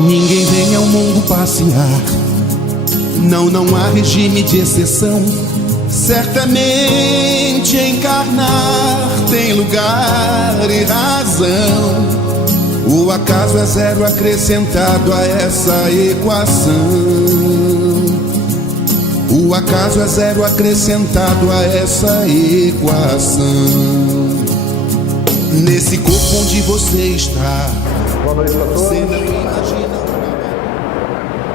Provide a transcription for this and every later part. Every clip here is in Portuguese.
Ninguém vem ao mundo passear. Não há regime de exceção. Certamente encarnar tem lugar e razão. O acaso é zero acrescentado a essa equação. O acaso é zero acrescentado a essa equação. Nesse corpo onde você está, boa noite a todos. Você não imagina.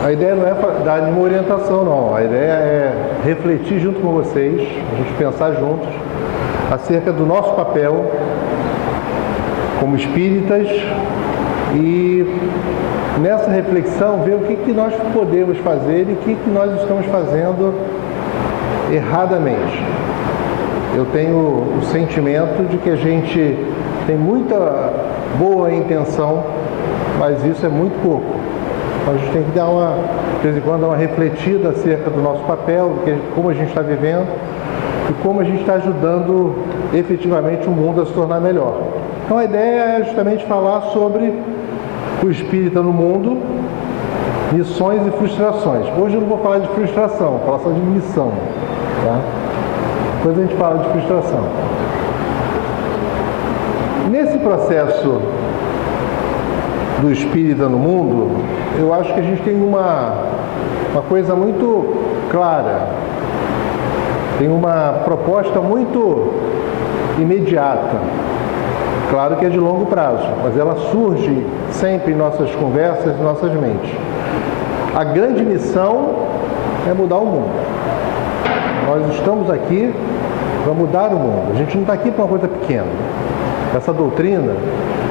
A ideia não é dar nenhuma orientação, não. A ideia é refletir junto com vocês, a gente pensar juntos acerca do nosso papel como espíritas e nessa reflexão ver o que nós podemos fazer e o que nós estamos fazendo erradamente. Eu tenho o sentimento de que a gente tem muita boa intenção, mas isso é muito pouco. A gente tem que dar de vez em quando, uma refletida acerca do nosso papel, como a gente está vivendo e como a gente está ajudando efetivamente o mundo a se tornar melhor. Então a ideia é justamente falar sobre o espírita no mundo, missões e frustrações. Hoje eu não vou falar de frustração, vou falar só de missão. Tá? Depois a gente fala de frustração. Nesse processo do espírita no mundo, eu acho que a gente tem uma coisa muito clara, tem uma proposta muito imediata. Claro que é de longo prazo, mas ela surge sempre em nossas conversas e nossas mentes. A grande missão é mudar o mundo. Nós estamos aqui para mudar o mundo. A gente não está aqui para uma coisa pequena. Essa doutrina,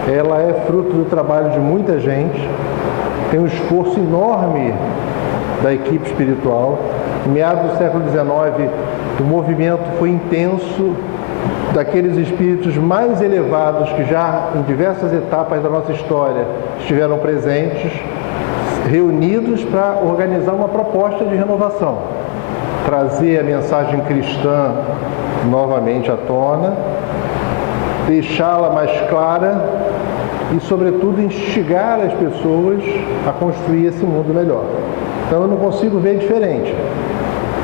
ela é fruto do trabalho de muita gente, tem um esforço enorme da equipe espiritual. Em meados do século XIX, o movimento foi intenso, daqueles espíritos mais elevados que já em diversas etapas da nossa história estiveram presentes, reunidos para organizar uma proposta de renovação, trazer a mensagem cristã novamente à tona, deixá-la mais clara e, sobretudo, instigar as pessoas a construir esse mundo melhor. Então, eu não consigo ver diferente.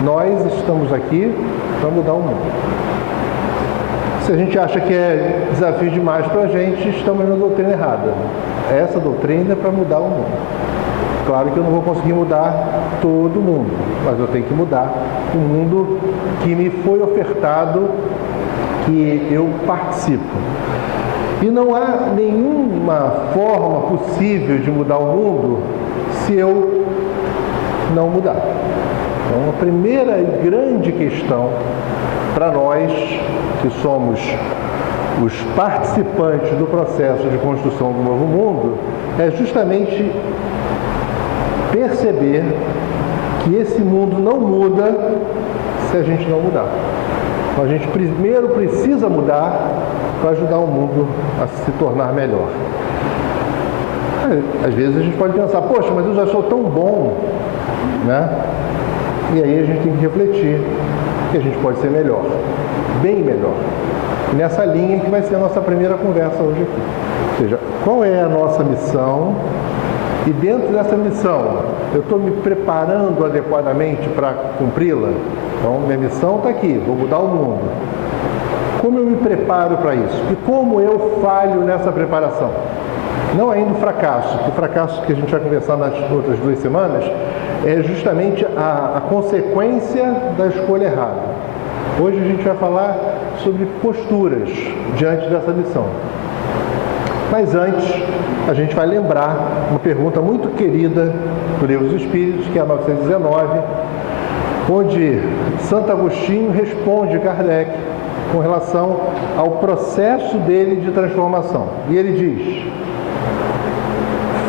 Nós estamos aqui para mudar o mundo. Se a gente acha que é desafio demais para a gente, estamos na doutrina errada. Essa doutrina é para mudar o mundo. Claro que eu não vou conseguir mudar todo mundo, mas eu tenho que mudar o mundo que me foi ofertado, que eu participo. E não há nenhuma forma possível de mudar o mundo se eu não mudar. Então, a primeira e grande questão para nós, que somos os participantes do processo de construção do novo mundo, é justamente perceber que esse mundo não muda se a gente não mudar. Então, a gente primeiro precisa mudar para ajudar o mundo a se tornar melhor. Às vezes a gente pode pensar, poxa, mas eu já sou tão bom, né? E aí a gente tem que refletir que a gente pode ser melhor, bem melhor. E nessa linha que vai ser a nossa primeira conversa hoje aqui. Ou seja, qual é a nossa missão? E dentro dessa missão, eu estou me preparando adequadamente para cumpri-la? Então, minha missão está aqui, vou mudar o mundo. Como eu me preparo para isso? E como eu falho nessa preparação? Não ainda o fracasso, porque o fracasso que a gente vai conversar nas outras 2 semanas é justamente a consequência da escolha errada. Hoje a gente vai falar sobre posturas diante dessa missão. Mas antes, a gente vai lembrar uma pergunta muito querida do Livro dos Espíritos, que é a 919, onde Santo Agostinho responde Kardec com relação ao processo dele de transformação. E ele diz: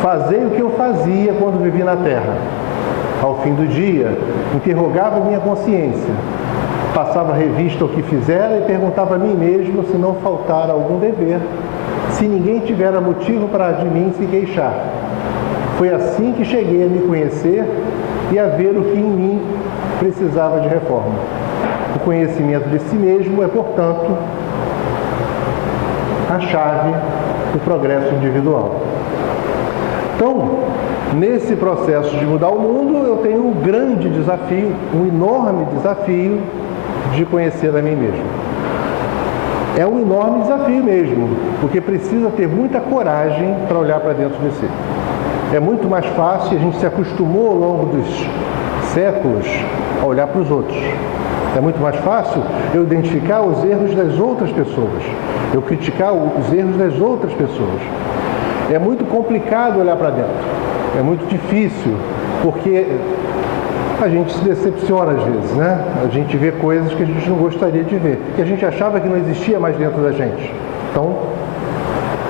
fazei o que eu fazia quando vivi na Terra. Ao fim do dia, interrogava minha consciência, passava revista ao que fizera e perguntava a mim mesmo se não faltara algum dever, se ninguém tivera motivo para de mim se queixar. Foi assim que cheguei a me conhecer e a ver o que em mim precisava de reforma. O conhecimento de si mesmo é, portanto, a chave do progresso individual. Então, nesse processo de mudar o mundo, eu tenho um grande desafio, um enorme desafio de conhecer a mim mesmo. É um enorme desafio mesmo, porque precisa ter muita coragem para olhar para dentro de si. É muito mais fácil, a gente se acostumou ao longo dos séculos a olhar para os outros. É muito mais fácil eu identificar os erros das outras pessoas, eu criticar os erros das outras pessoas. É muito complicado olhar para dentro, é muito difícil, porque a gente se decepciona às vezes, né? A gente vê coisas que a gente não gostaria de ver, que a gente achava que não existia mais dentro da gente. Então,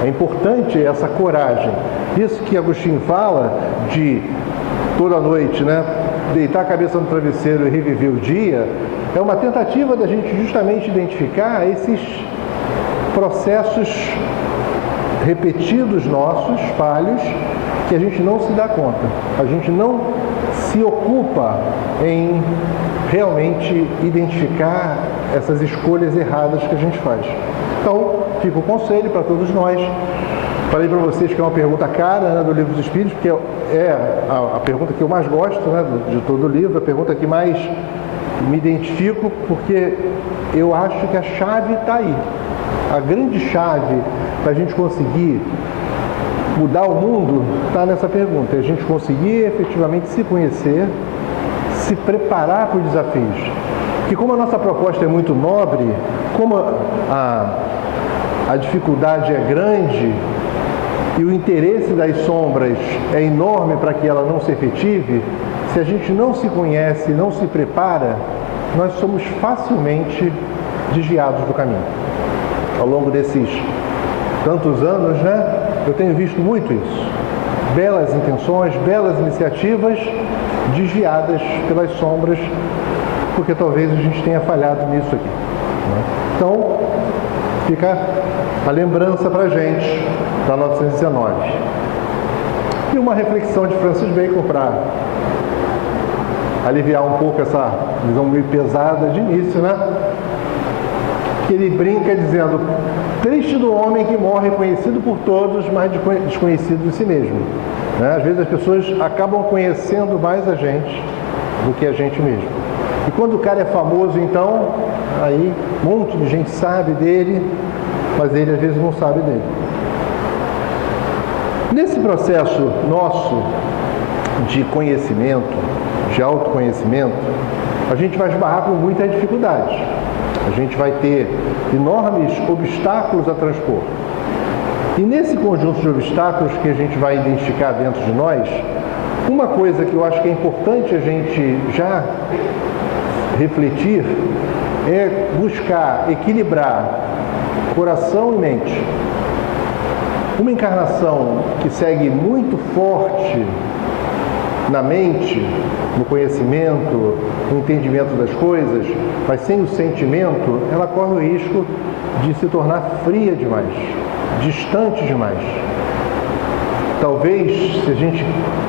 é importante essa coragem. Isso que Agostinho fala de toda noite, né? Deitar a cabeça no travesseiro e reviver o dia, é uma tentativa da gente justamente identificar esses processos repetidos nossos, falhos, que a gente não se dá conta. A gente não se ocupa em realmente identificar essas escolhas erradas que a gente faz. Então, fica o conselho para todos nós. Falei para vocês que é uma pergunta cara, né, do Livro dos Espíritos, porque é a pergunta que eu mais gosto, né, de todo o livro, a pergunta que mais me identifico, porque eu acho que a chave está aí. A grande chave para a gente conseguir mudar o mundo está nessa pergunta. É a gente conseguir efetivamente se conhecer, se preparar para os desafios. Porque como a nossa proposta é muito nobre, como a dificuldade é grande e o interesse das sombras é enorme para que ela não se efetive, se a gente não se conhece, não se prepara, nós somos facilmente desviados do caminho. Ao longo desses tantos anos, né, eu tenho visto muito isso. Belas intenções, belas iniciativas desviadas pelas sombras, porque talvez a gente tenha falhado nisso aqui, né? Então, fica a lembrança para a gente da 919. E uma reflexão de Francis Bacon para aliviar um pouco essa visão meio pesada de início, né? Que ele brinca dizendo: triste do homem que morre conhecido por todos, mas desconhecido de si mesmo. Né? Às vezes as pessoas acabam conhecendo mais a gente do que a gente mesmo. E quando o cara é famoso, então, aí um monte de gente sabe dele, mas ele às vezes não sabe dele. Nesse processo nosso de conhecimento, de autoconhecimento, a gente vai esbarrar com muita dificuldade. A gente vai ter enormes obstáculos a transpor. E nesse conjunto de obstáculos que a gente vai identificar dentro de nós, uma coisa que eu acho que é importante a gente já refletir é buscar equilibrar coração e mente. Uma encarnação que segue muito forte na mente, no conhecimento, no entendimento das coisas, mas sem o sentimento, ela corre o risco de se tornar fria demais, distante demais. Talvez, se a gente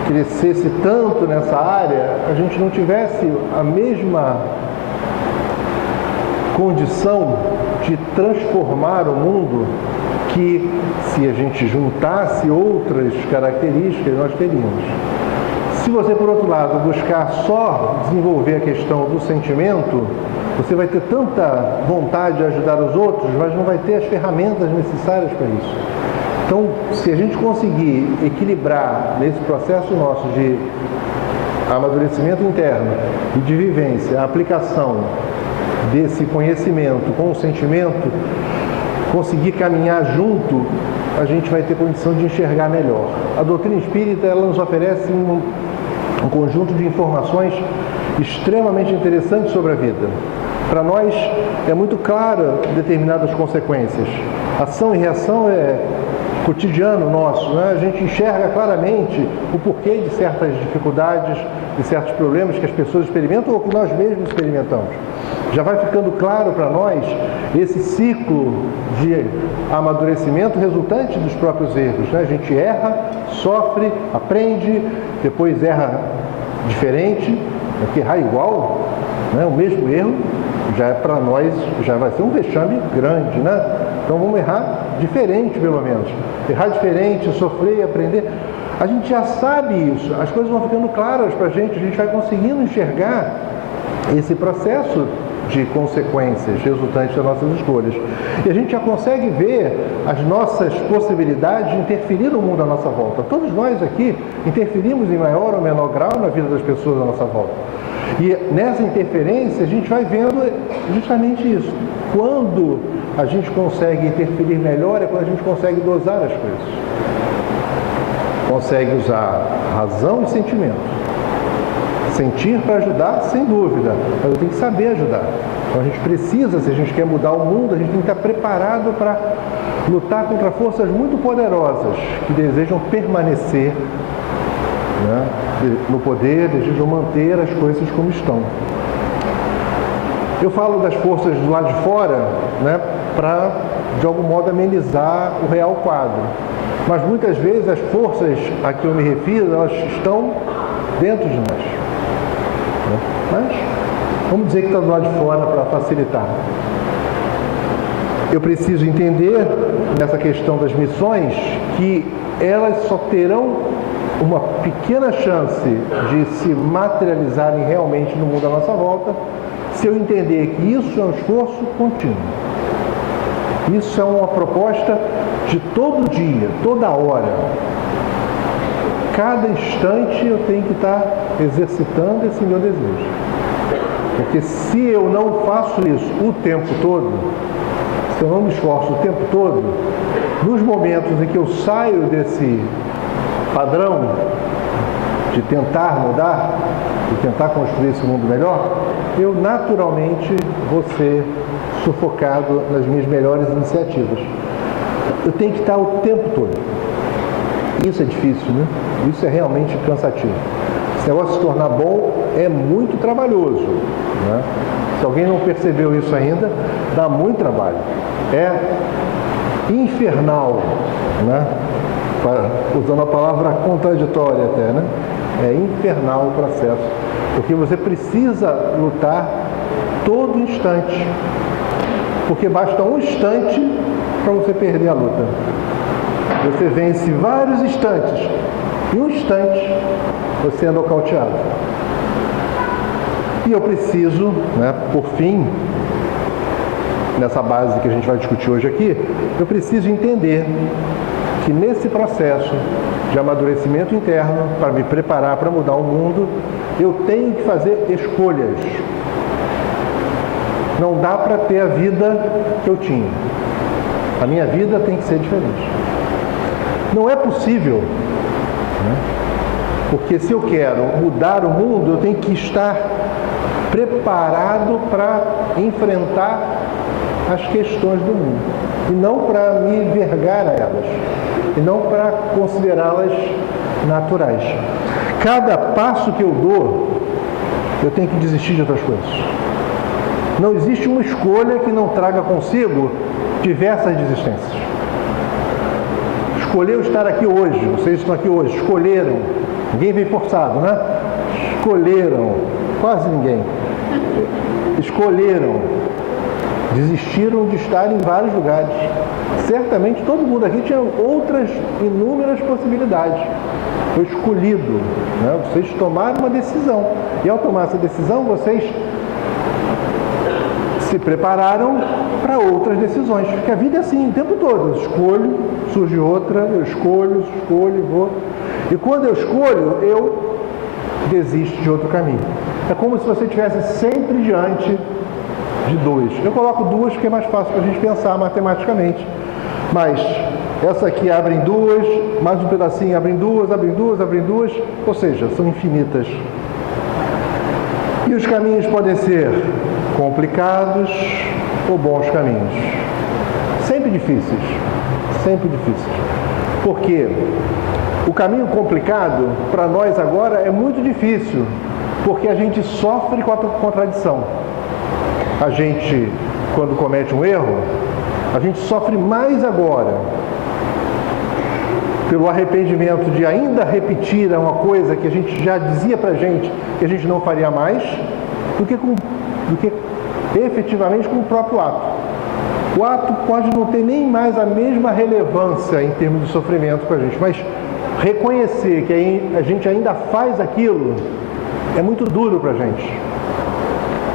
crescesse tanto nessa área, a gente não tivesse a mesma condição de transformar o mundo que, se a gente juntasse outras características, nós teríamos. Se você, por outro lado, buscar só desenvolver a questão do sentimento, você vai ter tanta vontade de ajudar os outros, mas não vai ter as ferramentas necessárias para isso. Então, se a gente conseguir equilibrar nesse processo nosso de amadurecimento interno e de vivência, a aplicação desse conhecimento com o sentimento, conseguir caminhar junto, a gente vai ter condição de enxergar melhor. A doutrina espírita, ela nos oferece um conjunto de informações extremamente interessantes sobre a vida. Para nós é muito clara determinadas consequências. Ação e reação é cotidiano nosso, né? A gente enxerga claramente o porquê de certas dificuldades, de certos problemas que as pessoas experimentam ou que nós mesmos experimentamos. Já vai ficando claro para nós esse ciclo de amadurecimento resultante dos próprios erros, né? A gente erra, sofre, aprende, depois erra diferente, porque errar igual, né? O mesmo erro já é para nós, já vai ser um vexame grande, né? Então vamos errar diferente, pelo menos. Errar diferente, sofrer e aprender. A gente já sabe isso, as coisas vão ficando claras para a gente vai conseguindo enxergar esse processo de consequências resultantes das nossas escolhas. E a gente já consegue ver as nossas possibilidades de interferir no mundo à nossa volta. Todos nós aqui interferimos em maior ou menor grau na vida das pessoas à nossa volta. E nessa interferência a gente vai vendo justamente isso. Quando a gente consegue interferir melhor é quando a gente consegue dosar as coisas. Consegue usar razão e sentimento. Sentir para ajudar, sem dúvida, mas eu tenho que saber ajudar. Então a gente precisa, se a gente quer mudar o mundo, a gente tem que estar preparado para lutar contra forças muito poderosas que desejam permanecer, né, no poder, desejam manter as coisas como estão. Eu falo das forças do lado de fora, né, para, de algum modo, amenizar o real quadro. Mas muitas vezes as forças a que eu me refiro, elas estão dentro de nós. Mas vamos dizer que está do lado de fora para facilitar. Eu preciso entender, nessa questão das missões, que elas só terão uma pequena chance de se materializarem realmente no mundo à nossa volta se eu entender que isso é um esforço contínuo. Isso é uma proposta de todo dia, toda hora. Cada instante eu tenho que estar exercitando esse meu desejo. Porque se eu não faço isso o tempo todo, se eu não me esforço o tempo todo, nos momentos em que eu saio desse padrão de tentar mudar, de tentar construir esse mundo melhor, eu naturalmente vou ser sufocado nas minhas melhores iniciativas. Eu tenho que estar o tempo todo. Isso é difícil, né? Isso é realmente cansativo. Esse negócio de se tornar bom é muito trabalhoso, né? Se alguém não percebeu isso ainda, dá muito trabalho. É infernal, né? Usando a palavra contraditória até, né? É infernal o processo, porque você precisa lutar todo instante, porque basta um instante para você perder a luta. Você vence vários instantes, em um instante você é nocauteado. E eu preciso, né, por fim, nessa base que a gente vai discutir hoje aqui, eu preciso entender que nesse processo de amadurecimento interno, para me preparar para mudar o mundo, eu tenho que fazer escolhas. Não dá para ter a vida que eu tinha. A minha vida tem que ser diferente. Não é possível, né? Porque se eu quero mudar o mundo, eu tenho que estar preparado para enfrentar as questões do mundo, e não para me vergar a elas, e não para considerá-las naturais. Cada passo que eu dou, eu tenho que desistir de outras coisas. Não existe uma escolha que não traga consigo diversas desistências. Escolheu estar aqui hoje, vocês estão aqui hoje, escolheram, ninguém veio forçado, né? Escolheram, quase ninguém, escolheram, desistiram de estar em vários lugares. Certamente todo mundo aqui tinha outras inúmeras possibilidades. Foi escolhido, né? Vocês tomaram uma decisão, e ao tomar essa decisão, vocês se prepararam para outras decisões, porque a vida é assim, o tempo todo. Eu escolho, surge outra, eu escolho, vou. E quando eu escolho, eu desisto de outro caminho. É como se você estivesse sempre diante de dois. Eu coloco duas porque é mais fácil para a gente pensar matematicamente. Mas essa aqui abre em duas, mais um pedacinho abre em duas, ou seja, são infinitas. E os caminhos podem ser complicados ou bons caminhos. Sempre difíceis. Sempre difíceis. Porque o caminho complicado, para nós agora, é muito difícil, porque a gente sofre com a contradição. A gente, quando comete um erro, a gente sofre mais agora pelo arrependimento de ainda repetir uma coisa que a gente já dizia pra gente que a gente não faria mais, do que efetivamente com o próprio ato. O ato pode não ter nem mais a mesma relevância em termos de sofrimento para a gente, mas reconhecer que a gente ainda faz aquilo é muito duro para a gente.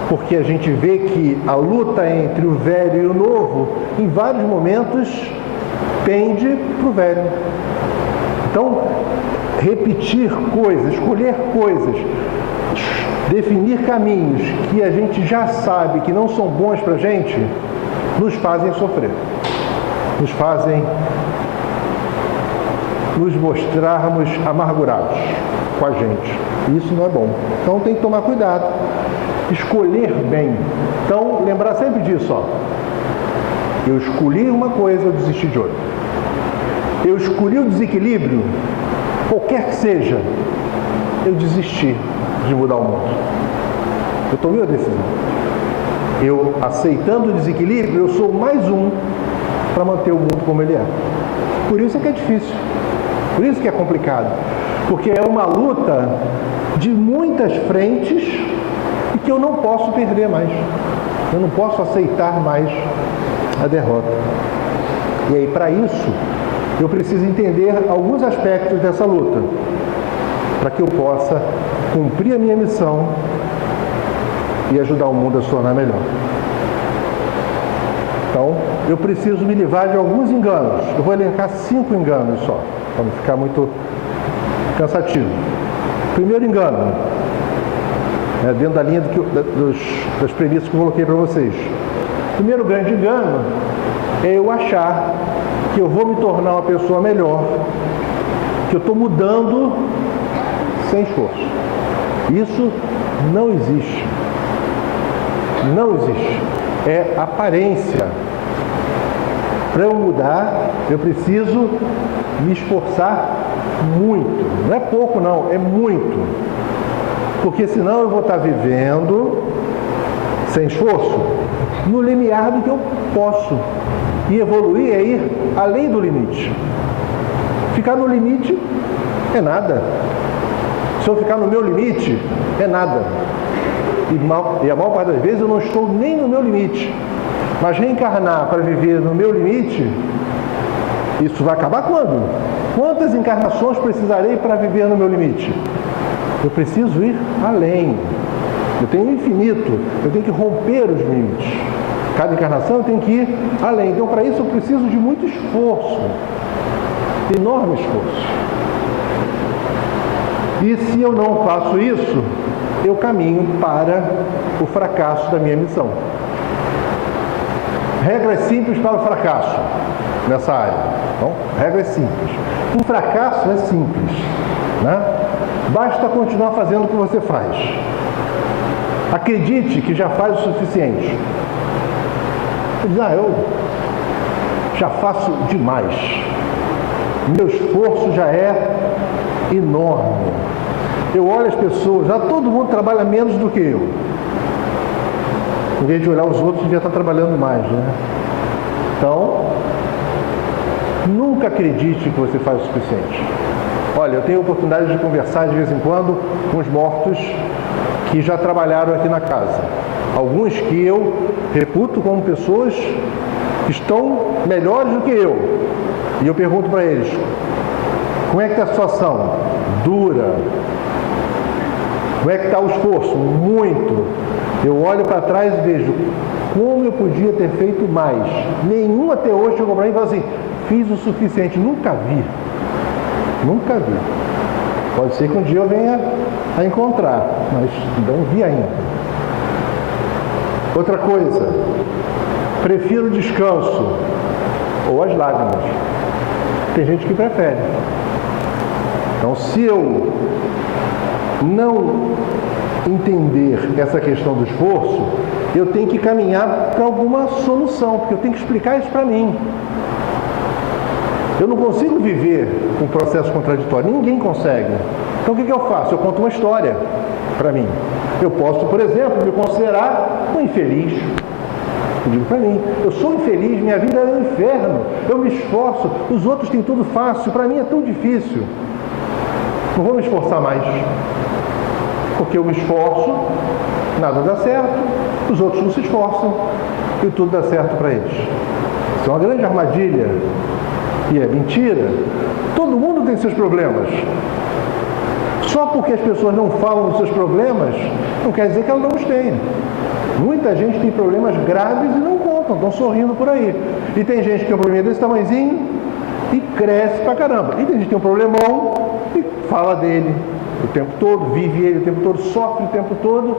Porque a gente vê que a luta entre o velho e o novo, em vários momentos, pende para o velho. Então, repetir coisas, escolher coisas, definir caminhos que a gente já sabe que não são bons para a gente, nos fazem sofrer. Nos fazem nos mostrarmos amargurados com a gente. E isso não é bom. Então tem que tomar cuidado. Escolher bem. Então, lembrar sempre disso, ó. Eu escolhi uma coisa, eu desisti de outra. Eu escolhi o desequilíbrio, qualquer que seja, eu desisti de mudar o mundo. Eu tomei a decisão. Eu, aceitando o desequilíbrio, eu sou mais um para manter o mundo como ele é. Por isso é que é difícil. Por isso que é complicado. Porque é uma luta de muitas frentes e que eu não posso perder mais. Eu não posso aceitar mais a derrota. E aí, para isso, eu preciso entender alguns aspectos dessa luta, para que eu possa cumprir a minha missão e ajudar o mundo a se tornar melhor. Então, eu preciso me livrar de alguns enganos. Eu vou elencar 5 enganos só, para não ficar muito cansativo. Primeiro engano, dentro da linha das premissas que eu coloquei para vocês. Primeiro grande engano é eu achar que eu vou me tornar uma pessoa melhor, que eu estou mudando sem esforço. Isso não existe. Não existe. É aparência. Para eu mudar, eu preciso me esforçar muito. Não é pouco, não, é muito. Porque senão eu vou estar vivendo sem esforço, no limiar do que eu posso. E evoluir é ir além do limite. Ficar no limite é nada. Se eu ficar no meu limite, é nada. E a maior parte das vezes eu não estou nem no meu limite. Mas reencarnar para viver no meu limite, isso vai acabar quando? Quantas encarnações precisarei para viver no meu limite? Eu preciso ir além. Eu tenho um infinito. Eu tenho que romper os limites. Cada encarnação eu tenho que ir além. Então, para isso, eu preciso de muito esforço. Enorme esforço. E se eu não faço isso, eu caminho para o fracasso da minha missão. Regras simples para o fracasso nessa área. Então, regras simples. O fracasso é simples, né? Basta continuar fazendo o que você faz. Acredite que já faz o suficiente. Você diz, eu já faço demais. Meu esforço já é enorme. Eu olho as pessoas, já todo mundo trabalha menos do que eu. Em vez de olhar os outros, devia estar trabalhando mais, né? Então, nunca acredite que você faz o suficiente. Olha, eu tenho a oportunidade de conversar de vez em quando com os mortos que já trabalharam aqui na casa. Alguns que eu reputo como pessoas que estão melhores do que eu. E eu pergunto para eles, como é que está a situação? Dura. Como é que está o esforço? Muito. Eu olho para trás e vejo como eu podia ter feito mais. Nenhum até hoje chegou para mim e falou assim, fiz o suficiente. Nunca vi. Nunca vi. Pode ser que um dia eu venha a encontrar, mas não vi ainda. Outra coisa, prefiro o descanso ou as lágrimas. Tem gente que prefere. Então, se eu não entender essa questão do esforço, eu tenho que caminhar para alguma solução, porque eu tenho que explicar isso para mim. Eu não consigo viver com processo contraditório, ninguém consegue. Então o que eu faço? Eu conto uma história para mim. Eu posso, por exemplo, me considerar um infeliz. Eu digo para mim, eu sou infeliz, minha vida é um inferno, eu me esforço, os outros têm tudo fácil, para mim é tão difícil. Não vou me esforçar mais. Porque eu me esforço, nada dá certo, os outros não se esforçam e tudo dá certo para eles. Isso é uma grande armadilha e é mentira. Todo mundo tem seus problemas. Só porque as pessoas não falam dos seus problemas, não quer dizer que elas não os tenham. Muita gente tem problemas graves e não contam, estão sorrindo por aí. E tem gente que tem um problema desse tamanhozinho e cresce pra caramba. E tem gente que tem um problemão e fala dele o tempo todo, vive ele o tempo todo, sofre o tempo todo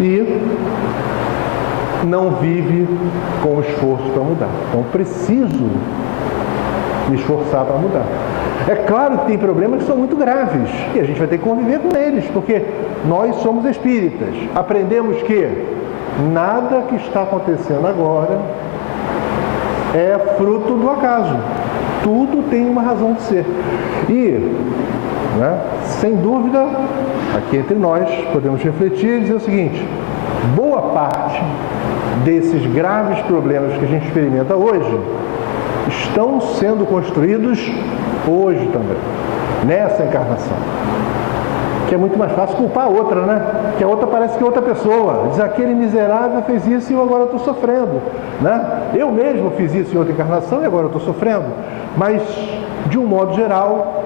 e não vive com esforço para mudar. Então preciso me esforçar para mudar. É claro que tem problemas que são muito graves e a gente vai ter que conviver com eles, porque nós somos espíritas. Aprendemos que nada que está acontecendo agora é fruto do acaso. Tudo tem uma razão de ser. E, sem dúvida, aqui entre nós podemos refletir e dizer o seguinte: boa parte desses graves problemas que a gente experimenta hoje estão sendo construídos hoje também, nessa encarnação. Que é muito mais fácil culpar a outra, né? Que a outra parece que é outra pessoa. Diz, aquele miserável fez isso e eu agora estou sofrendo, né? Eu mesmo fiz isso em outra encarnação e agora estou sofrendo. Mas, de um modo geral,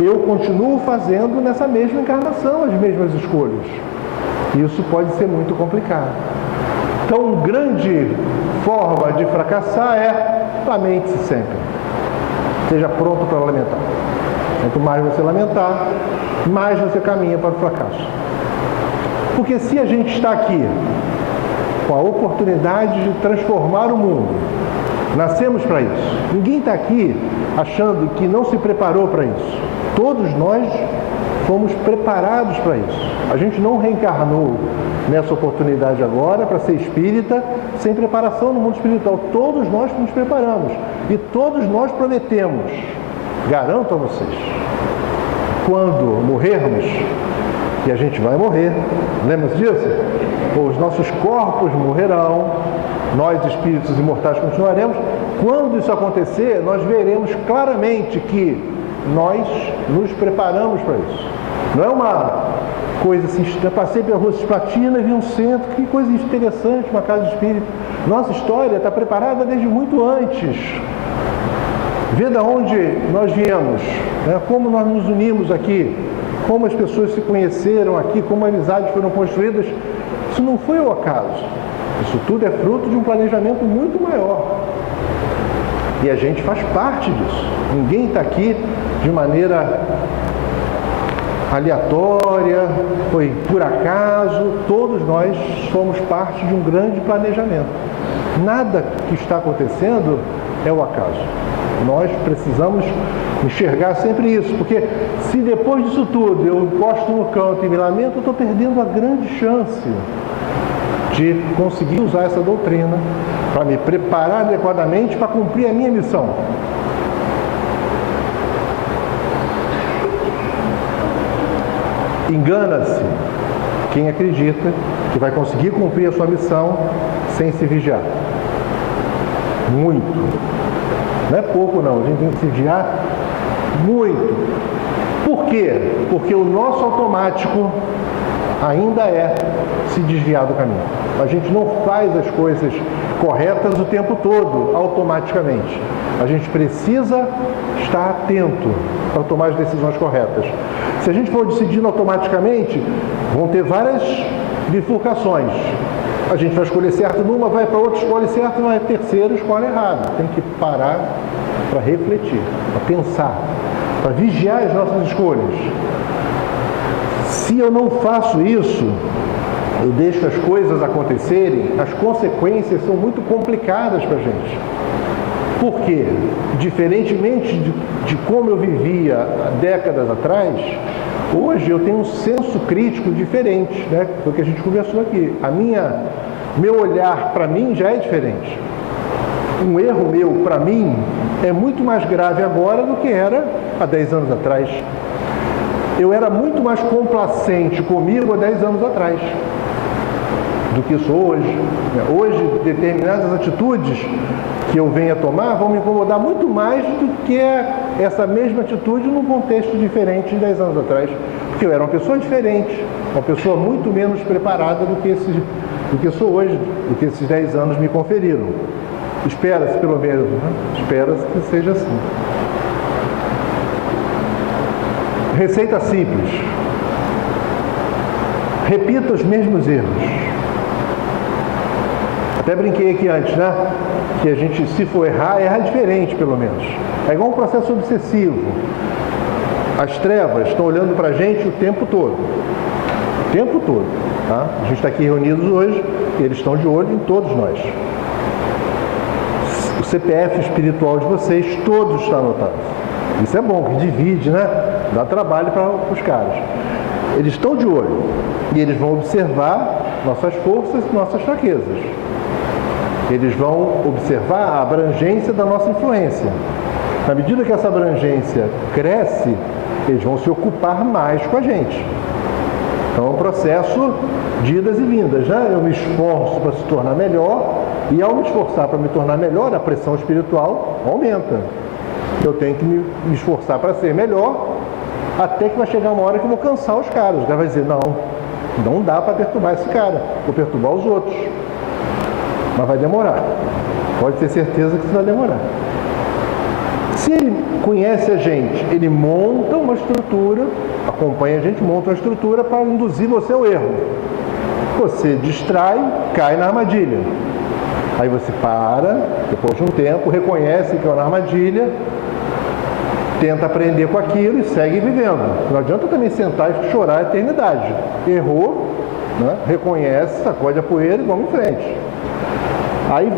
eu continuo fazendo nessa mesma encarnação as mesmas escolhas. Isso pode ser muito complicado. Então, grande forma de fracassar é lamente-se sempre. Seja pronto para lamentar. Quanto mais você lamentar, mais você caminha para o fracasso. Porque se a gente está aqui com a oportunidade de transformar o mundo, nascemos para isso. Ninguém está aqui achando que não se preparou para isso. Todos nós fomos preparados para isso. A gente não reencarnou nessa oportunidade agora para ser espírita sem preparação no mundo espiritual. Todos nós nos preparamos e todos nós prometemos, garanto a vocês, quando morrermos, e a gente vai morrer, lembra-se disso? Os nossos corpos morrerão, nós espíritos imortais continuaremos. Quando isso acontecer, nós veremos claramente que nós nos preparamos para isso. Não é uma coisa assim, eu passei pela Rua Cisplatina e vi um centro, que coisa interessante, uma casa espírita. Nossa história está preparada desde muito antes. Vê de onde nós viemos, né? Como nós nos unimos aqui, como as pessoas se conheceram aqui, como amizades foram construídas. Isso não foi o acaso. Isso tudo é fruto de um planejamento muito maior. E a gente faz parte disso. Ninguém está aqui de maneira aleatória, foi por acaso. Todos nós somos parte de um grande planejamento. Nada que está acontecendo é o acaso. Nós precisamos enxergar sempre isso, porque se depois disso tudo eu encosto no canto e me lamento, eu estou perdendo a grande chance de conseguir usar essa doutrina para me preparar adequadamente para cumprir a minha missão. Engana-se quem acredita que vai conseguir cumprir a sua missão sem se vigiar. Muito. Não é pouco não, a gente tem que se vigiar muito. Por quê? Porque o nosso automático ainda é se desviar do caminho. A gente não faz as coisas corretas o tempo todo, automaticamente. A gente precisa estar atento para tomar as decisões corretas. Se a gente for decidindo automaticamente, vão ter várias bifurcações. A gente vai escolher certo numa, vai para outra, escolhe certo, vai terceira, escolhe errado. Tem que parar para refletir, para pensar, para vigiar as nossas escolhas. Se eu não faço isso, eu deixo as coisas acontecerem, as consequências são muito complicadas para a gente. Por quê? Diferentemente de como eu vivia há décadas atrás, hoje eu tenho um senso crítico diferente, né? Foi o que a gente conversou aqui. Meu olhar para mim já é diferente. Um erro meu para mim é muito mais grave agora do que era há 10 anos atrás. Eu era muito mais complacente comigo há 10 anos atrás do que sou hoje. Hoje, determinadas atitudes que eu venho a tomar vão me incomodar muito mais do que essa mesma atitude num contexto diferente de 10 anos atrás. Porque eu era uma pessoa diferente, uma pessoa muito menos preparada do que sou hoje, do que esses 10 anos me conferiram. Espera-se, pelo menos, né? Espera-se que seja assim. Receita simples. Repita os mesmos erros. Até brinquei aqui antes, né? Que a gente, se for errar, erra diferente, pelo menos. É igual um processo obsessivo. As trevas estão olhando para a gente o tempo todo. O tempo todo. Tá? A gente está aqui reunidos hoje e eles estão de olho em todos nós. O CPF espiritual de vocês, todos está anotado. Isso é bom, que divide, né? Dá trabalho para os caras. Eles estão de olho e eles vão observar nossas forças e nossas fraquezas. Eles vão observar a abrangência da nossa influência. Na medida que essa abrangência cresce, eles vão se ocupar mais com a gente. Então é um processo de idas e vindas, né? Eu me esforço para se tornar melhor e ao me esforçar para me tornar melhor, a pressão espiritual aumenta. Eu tenho que me esforçar para ser melhor até que vai chegar uma hora que eu vou cansar os caras. O cara vai dizer, não dá para perturbar esse cara, vou perturbar os outros. Mas vai demorar. Pode ter certeza que isso vai demorar. Se ele conhece a gente, ele monta uma estrutura, acompanha a gente, monta uma estrutura para induzir você ao erro. Você distrai, cai na armadilha. Aí você para, depois de um tempo, reconhece que é uma armadilha, tenta aprender com aquilo e segue vivendo. Não adianta também sentar e chorar a eternidade. Errou, né? Reconhece, sacode a poeira e vamos em frente. Aí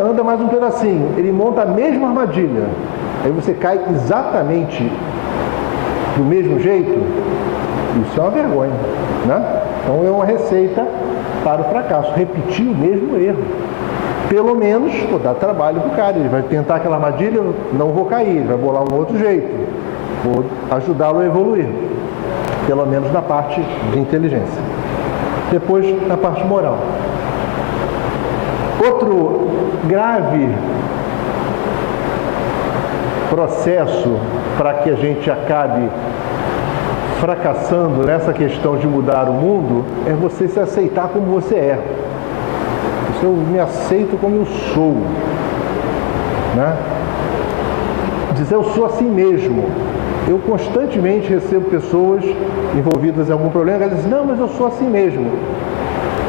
anda mais um pedacinho, ele monta a mesma armadilha. Aí você cai exatamente do mesmo jeito. Isso é uma vergonha, né? Então é uma receita para o fracasso, repetir o mesmo erro. Pelo menos, vou dar trabalho para o cara, ele vai tentar aquela armadilha, não vou cair, ele vai bolar um outro jeito. Vou ajudá-lo a evoluir, pelo menos na parte de inteligência. Depois, na parte moral. Outro grave processo para que a gente acabe fracassando nessa questão de mudar o mundo é você se aceitar como você é. Eu me aceito como eu sou, né? Dizer eu sou assim mesmo. Eu constantemente recebo pessoas envolvidas em algum problema que dizem, não, mas eu sou assim mesmo.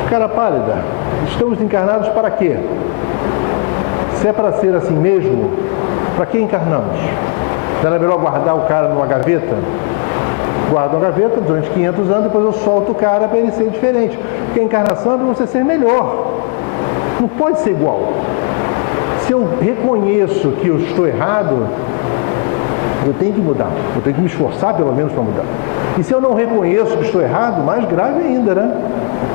Cara pálida, estamos encarnados para quê? Se é para ser assim mesmo, para que encarnamos? Não era melhor guardar o cara numa gaveta? Guardo uma gaveta durante 500 anos, depois eu solto o cara para ele ser diferente. Porque a encarnação é para você ser melhor. Não pode ser igual. Se eu reconheço que eu estou errado, eu tenho que mudar. Eu tenho que me esforçar pelo menos para mudar. E se eu não reconheço que estou errado, mais grave ainda, né?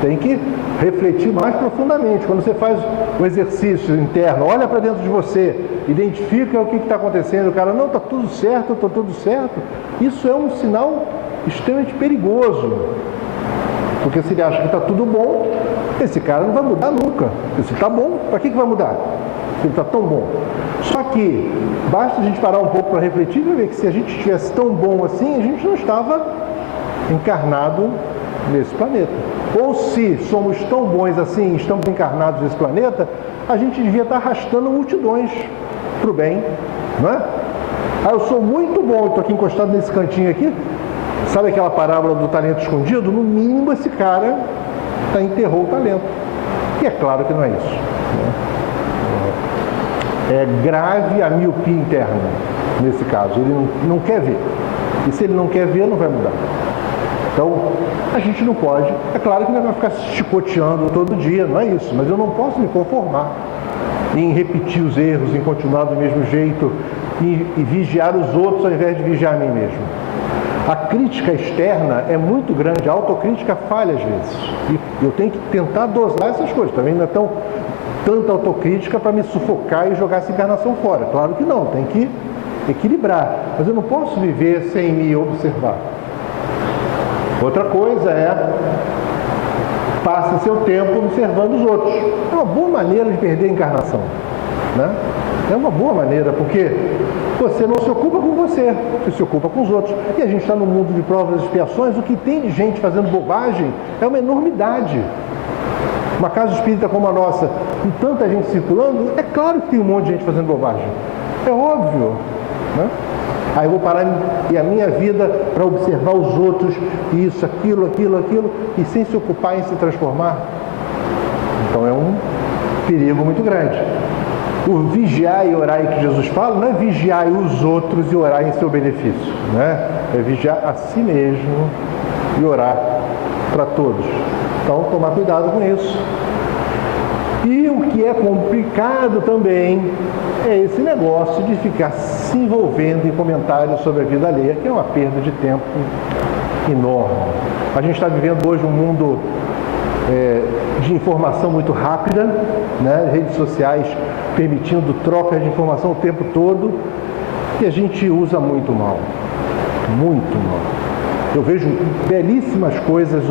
Tem que refletir mais profundamente. Quando você faz um exercício interno, olha para dentro de você, identifica o que está acontecendo, o cara, não, está tudo certo, está tudo certo. Isso é um sinal extremamente perigoso. Porque se ele acha que está tudo bom, esse cara não vai mudar nunca. Se está bom, para que vai mudar? Se ele está tão bom. Só que basta a gente parar um pouco para refletir e ver que se a gente estivesse tão bom assim, a gente não estava encarnado nesse planeta. Ou se somos tão bons assim, estamos encarnados nesse planeta, a gente devia estar arrastando multidões para o bem, não é? Ah, eu sou muito bom, estou aqui encostado nesse cantinho aqui. Sabe aquela parábola do talento escondido? No mínimo esse cara enterrou o talento. E é claro que não é isso. É grave a miopia interna, nesse caso. Ele não quer ver. E se ele não quer ver, não vai mudar. Então, a gente não pode. É claro que não vai ficar se chicoteando todo dia, não é isso. Mas eu não posso me conformar em repetir os erros, em continuar do mesmo jeito e vigiar os outros ao invés de vigiar a mim mesmo. A crítica externa é muito grande, a autocrítica falha às vezes. E eu tenho que tentar dosar essas coisas. Também não é tanta autocrítica para me sufocar e jogar essa encarnação fora. Claro que não, tem que equilibrar. Mas eu não posso viver sem me observar. Outra coisa é, passe seu tempo observando os outros. É uma boa maneira de perder a encarnação, né? É uma boa maneira, porque você não se ocupa com você, você se ocupa com os outros. E a gente está no mundo de provas e expiações, o que tem de gente fazendo bobagem é uma enormidade. Uma casa espírita como a nossa, com tanta gente circulando, é claro que tem um monte de gente fazendo bobagem. É óbvio, né? Aí eu vou parar e a minha vida para observar os outros, isso, aquilo, e sem se ocupar em se transformar. Então é um perigo muito grande. O vigiar e orar que Jesus fala não é vigiar os outros e orar em seu benefício, né? É vigiar a si mesmo e orar para todos. Então, tomar cuidado com isso. E o que é complicado também é esse negócio de ficar se envolvendo em comentários sobre a vida alheia, que é uma perda de tempo enorme. A gente está vivendo hoje um mundo de informação muito rápida, né? Redes sociais permitindo troca de informação o tempo todo, que a gente usa muito mal. Muito mal. Eu vejo belíssimas coisas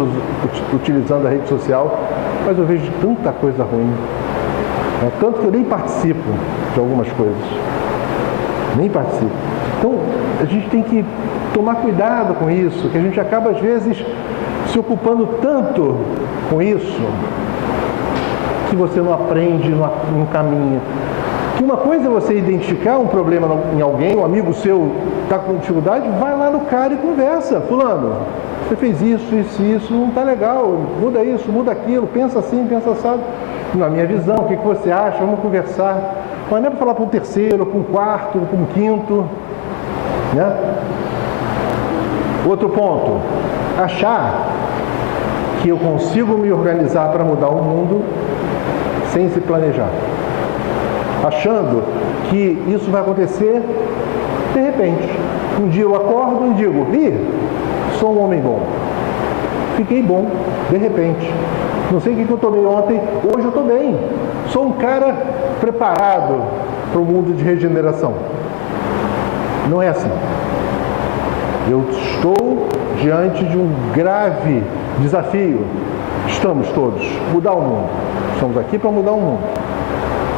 utilizando a rede social, mas eu vejo tanta coisa ruim. Tanto que eu nem participo de algumas coisas. Nem participo. Então, a gente tem que tomar cuidado com isso, que a gente acaba, às vezes, se ocupando tanto com isso, que você não aprende, não caminha. Que uma coisa é você identificar um problema em alguém, um amigo seu está com dificuldade, vai lá no cara e conversa. Fulano, você fez isso, não está legal, muda isso, muda aquilo, pensa assim, pensa assado. Na minha visão, o que você acha? Vamos conversar. Mas não é para falar para um terceiro, para um quarto, para um quinto. Né? Outro ponto, achar que eu consigo me organizar para mudar o mundo sem se planejar. Achando que isso vai acontecer de repente. Um dia eu acordo e digo, sou um homem bom. Fiquei bom, de repente. Não sei o que eu tomei ontem, hoje eu estou bem. Sou um cara preparado para o mundo de regeneração. Não é assim. Eu estou diante de um grave desafio. Estamos todos. Mudar o mundo. Estamos aqui para mudar o mundo.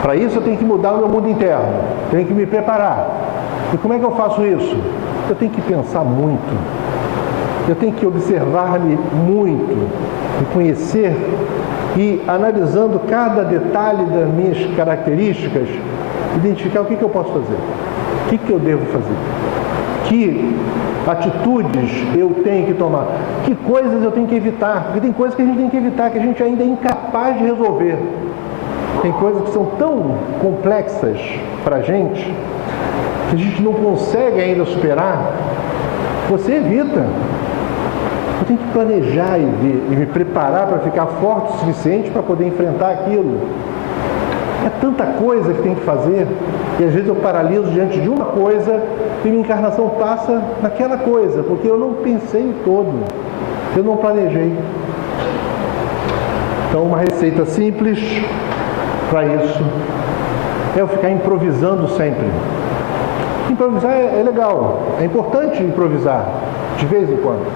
Para isso eu tenho que mudar o meu mundo interno. Tenho que me preparar. E como é que eu faço isso? Eu tenho que pensar muito. Eu tenho que observar-me muito. Me conhecer e, analisando cada detalhe das minhas características, identificar o que eu posso fazer. O que eu devo fazer. Que atitudes eu tenho que tomar. Que coisas eu tenho que evitar. Porque tem coisas que a gente tem que evitar, que a gente ainda é incapaz de resolver. Tem coisas que são tão complexas para a gente, que a gente não consegue ainda superar. Você evita. Eu tenho que planejar e me preparar para ficar forte o suficiente para poder enfrentar aquilo. É tanta coisa que tem que fazer, e às vezes eu paraliso diante de uma coisa e minha encarnação passa naquela coisa, porque eu não pensei em todo, eu não planejei. Então, uma receita simples para isso é eu ficar improvisando sempre. Improvisar é legal, é importante improvisar de vez em quando,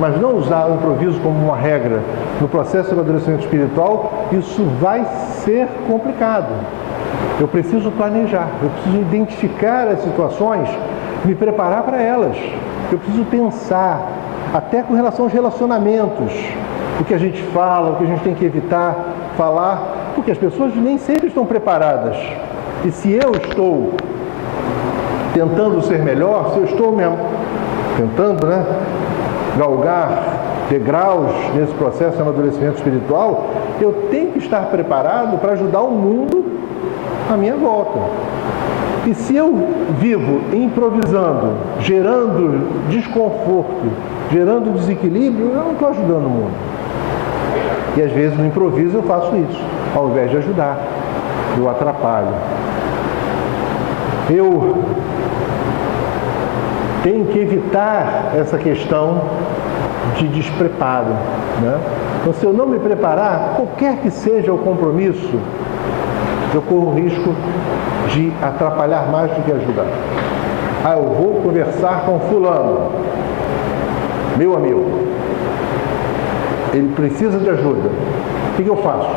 mas não usar o improviso como uma regra no processo de amadurecimento espiritual. Isso vai ser complicado. Eu preciso planejar, eu preciso identificar as situações, me preparar para elas. Eu preciso pensar, até com relação aos relacionamentos, o que a gente fala, o que a gente tem que evitar falar, porque as pessoas nem sempre estão preparadas. E se eu estou tentando ser melhor, se eu estou mesmo tentando, galgar degraus nesse processo de amadurecimento espiritual, eu tenho que estar preparado para ajudar o mundo à minha volta. E se eu vivo improvisando, gerando desconforto, gerando desequilíbrio, eu não estou ajudando o mundo. E às vezes no improviso eu faço isso. Ao invés de ajudar, eu atrapalho. Eu tenho que evitar essa questão de despreparo. Então, se eu não me preparar, qualquer que seja o compromisso, eu corro o risco de atrapalhar mais do que ajudar. Eu vou conversar com fulano, meu amigo. Ele precisa de ajuda. O que eu faço?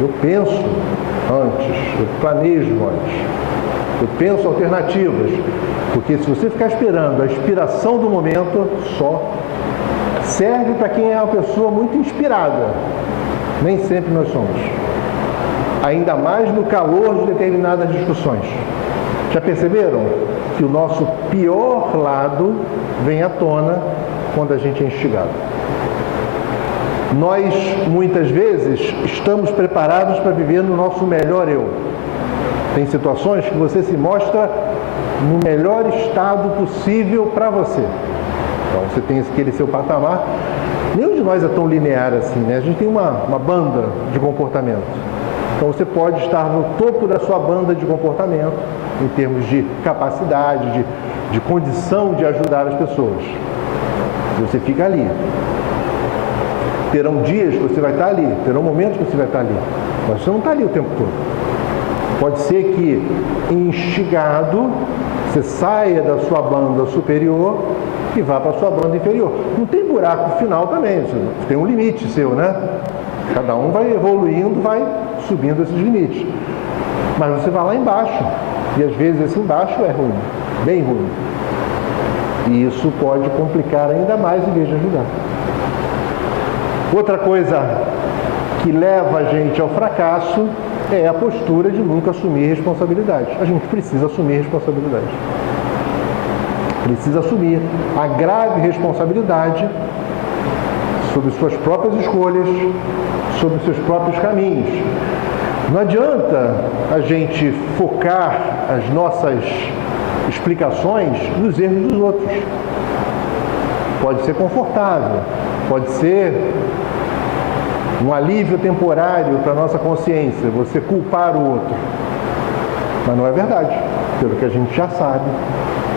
Eu penso antes, eu planejo antes, eu penso alternativas, porque se você ficar esperando a inspiração do momento, só serve para quem é uma pessoa muito inspirada. Nem sempre nós somos. Ainda mais no calor de determinadas discussões. Já perceberam? que o nosso pior lado vem à tona quando a gente é instigado. Nós, muitas vezes, estamos preparados para viver no nosso melhor eu. Tem situações que você se mostra no melhor estado possível para você. Então, você tem aquele seu patamar. Nenhum de nós é tão linear assim, né? A gente tem uma banda de comportamento. Então, você pode estar no topo da sua banda de comportamento, em termos de capacidade, de condição de ajudar as pessoas. Você fica ali. Terão dias que você vai estar ali, terão momentos que você vai estar ali, mas você não está ali o tempo todo. Pode ser que, instigado, você saia da sua banda superior e vá para a sua banda inferior. Não tem buraco final também, tem um limite seu, né? Cada um vai evoluindo, vai subindo esses limites. Mas você vai lá embaixo, e às vezes esse embaixo é ruim, bem ruim. E isso pode complicar ainda mais em vez de ajudar. Outra coisa que leva a gente ao fracasso é a postura de nunca assumir responsabilidade. A gente precisa assumir responsabilidade. Precisa assumir a grave responsabilidade sobre suas próprias escolhas, sobre seus próprios caminhos. Não adianta a gente focar as nossas explicações nos erros dos outros. Pode ser confortável, pode ser um alívio temporário para a nossa consciência, você culpar o outro. Mas não é verdade, pelo que a gente já sabe.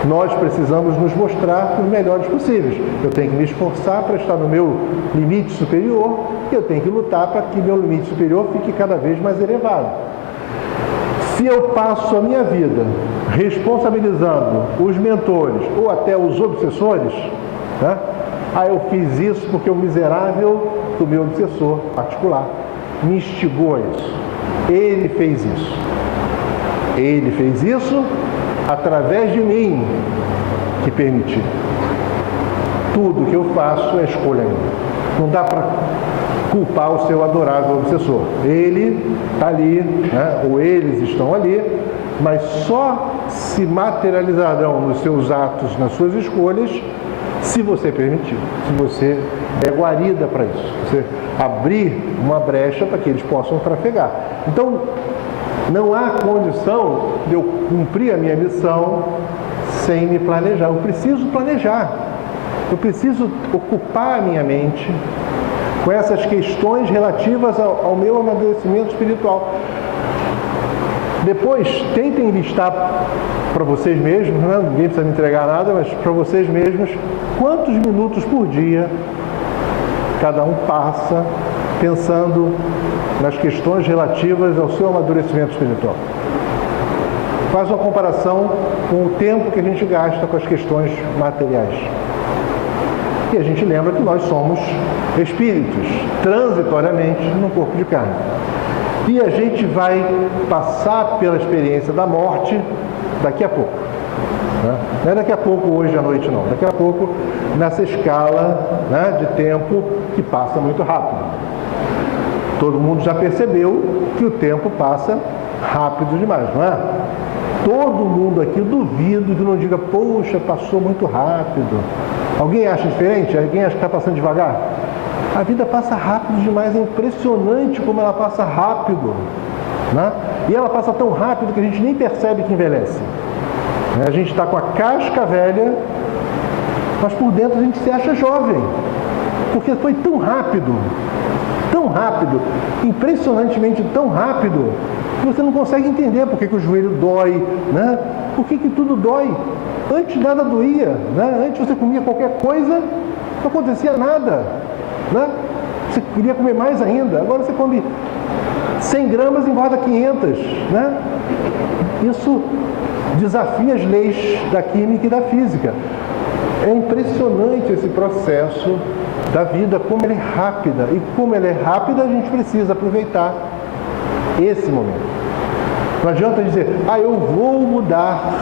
Nós precisamos nos mostrar os melhores possíveis. Eu tenho que me esforçar para estar no meu limite superior e eu tenho que lutar para que meu limite superior fique cada vez mais elevado. Se eu passo a minha vida responsabilizando os mentores ou até os obsessores, né? Eu fiz isso porque o miserável do meu obsessor particular me instigou a isso. Ele fez isso. Ele fez isso através de mim que permitiu. Tudo que eu faço é escolha minha. Não dá para culpar o seu adorável obsessor. Ele está ali, né? Ou eles estão ali, mas só se materializarão nos seus atos, nas suas escolhas, se você permitir, se você der guarida para isso, você abrir uma brecha para que eles possam trafegar. Então, não há condição de eu cumprir a minha missão sem me planejar. Eu preciso planejar. Eu preciso ocupar a minha mente com essas questões relativas ao meu amadurecimento espiritual. Depois, tentem listar para vocês mesmos, né? Ninguém precisa me entregar nada, mas para vocês mesmos, quantos minutos por dia cada um passa pensando nas questões relativas ao seu amadurecimento espiritual. Faz uma comparação com o tempo que a gente gasta com as questões materiais. E a gente lembra que nós somos espíritos, transitoriamente, num corpo de carne. E a gente vai passar pela experiência da morte daqui a pouco. Né? Não é daqui a pouco, hoje à noite, não. Daqui a pouco, nessa escala, né, de tempo que passa muito rápido. Todo mundo já percebeu que o tempo passa rápido demais, não é? Todo mundo aqui, duvido que não diga, poxa, passou muito rápido. Alguém acha diferente? Alguém acha que está passando devagar? A vida passa rápido demais, é impressionante como ela passa rápido, né? E ela passa tão rápido que a gente nem percebe que envelhece. A gente está com a casca velha, mas por dentro a gente se acha jovem, porque foi tão rápido, impressionantemente tão rápido, que você não consegue entender por que o joelho dói, né? Por que tudo dói. Antes nada doía, né? Antes você comia qualquer coisa, não acontecia nada, né? Você queria comer mais ainda, agora você come 100 gramas e engorda 500, né? Isso desafia as leis da química e da física. É impressionante esse processo da vida, como ela é rápida. E como ela é rápida, a gente precisa aproveitar esse momento. Não adianta dizer, eu vou mudar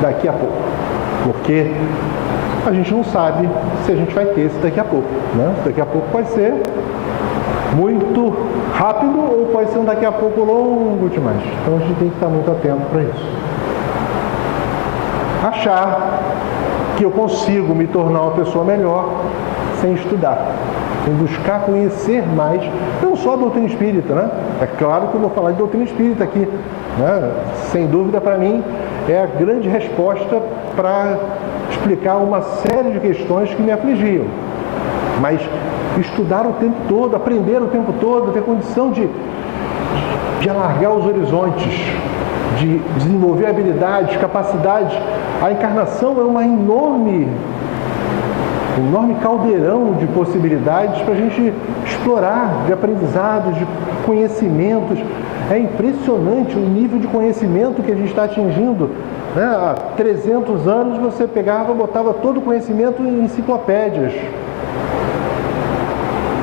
daqui a pouco, porque a gente não sabe se a gente vai ter esse daqui a pouco, né? Daqui a pouco pode ser muito rápido ou pode ser um daqui a pouco longo demais. Então a gente tem que estar muito atento para isso. achar que eu consigo me tornar uma pessoa melhor sem estudar, sem buscar conhecer mais, não só a doutrina espírita, né? É claro que eu vou falar de doutrina espírita aqui, né? Sem dúvida, para mim, é a grande resposta para explicar uma série de questões que me afligiam. Mas estudar o tempo todo, aprender o tempo todo, ter condição de alargar os horizontes, de desenvolver habilidades, capacidades. A encarnação é uma enorme caldeirão de possibilidades para a gente explorar, de aprendizados, de conhecimentos. É impressionante o nível de conhecimento que a gente está atingindo. Né? Há 300 anos você pegava, botava todo o conhecimento em enciclopédias.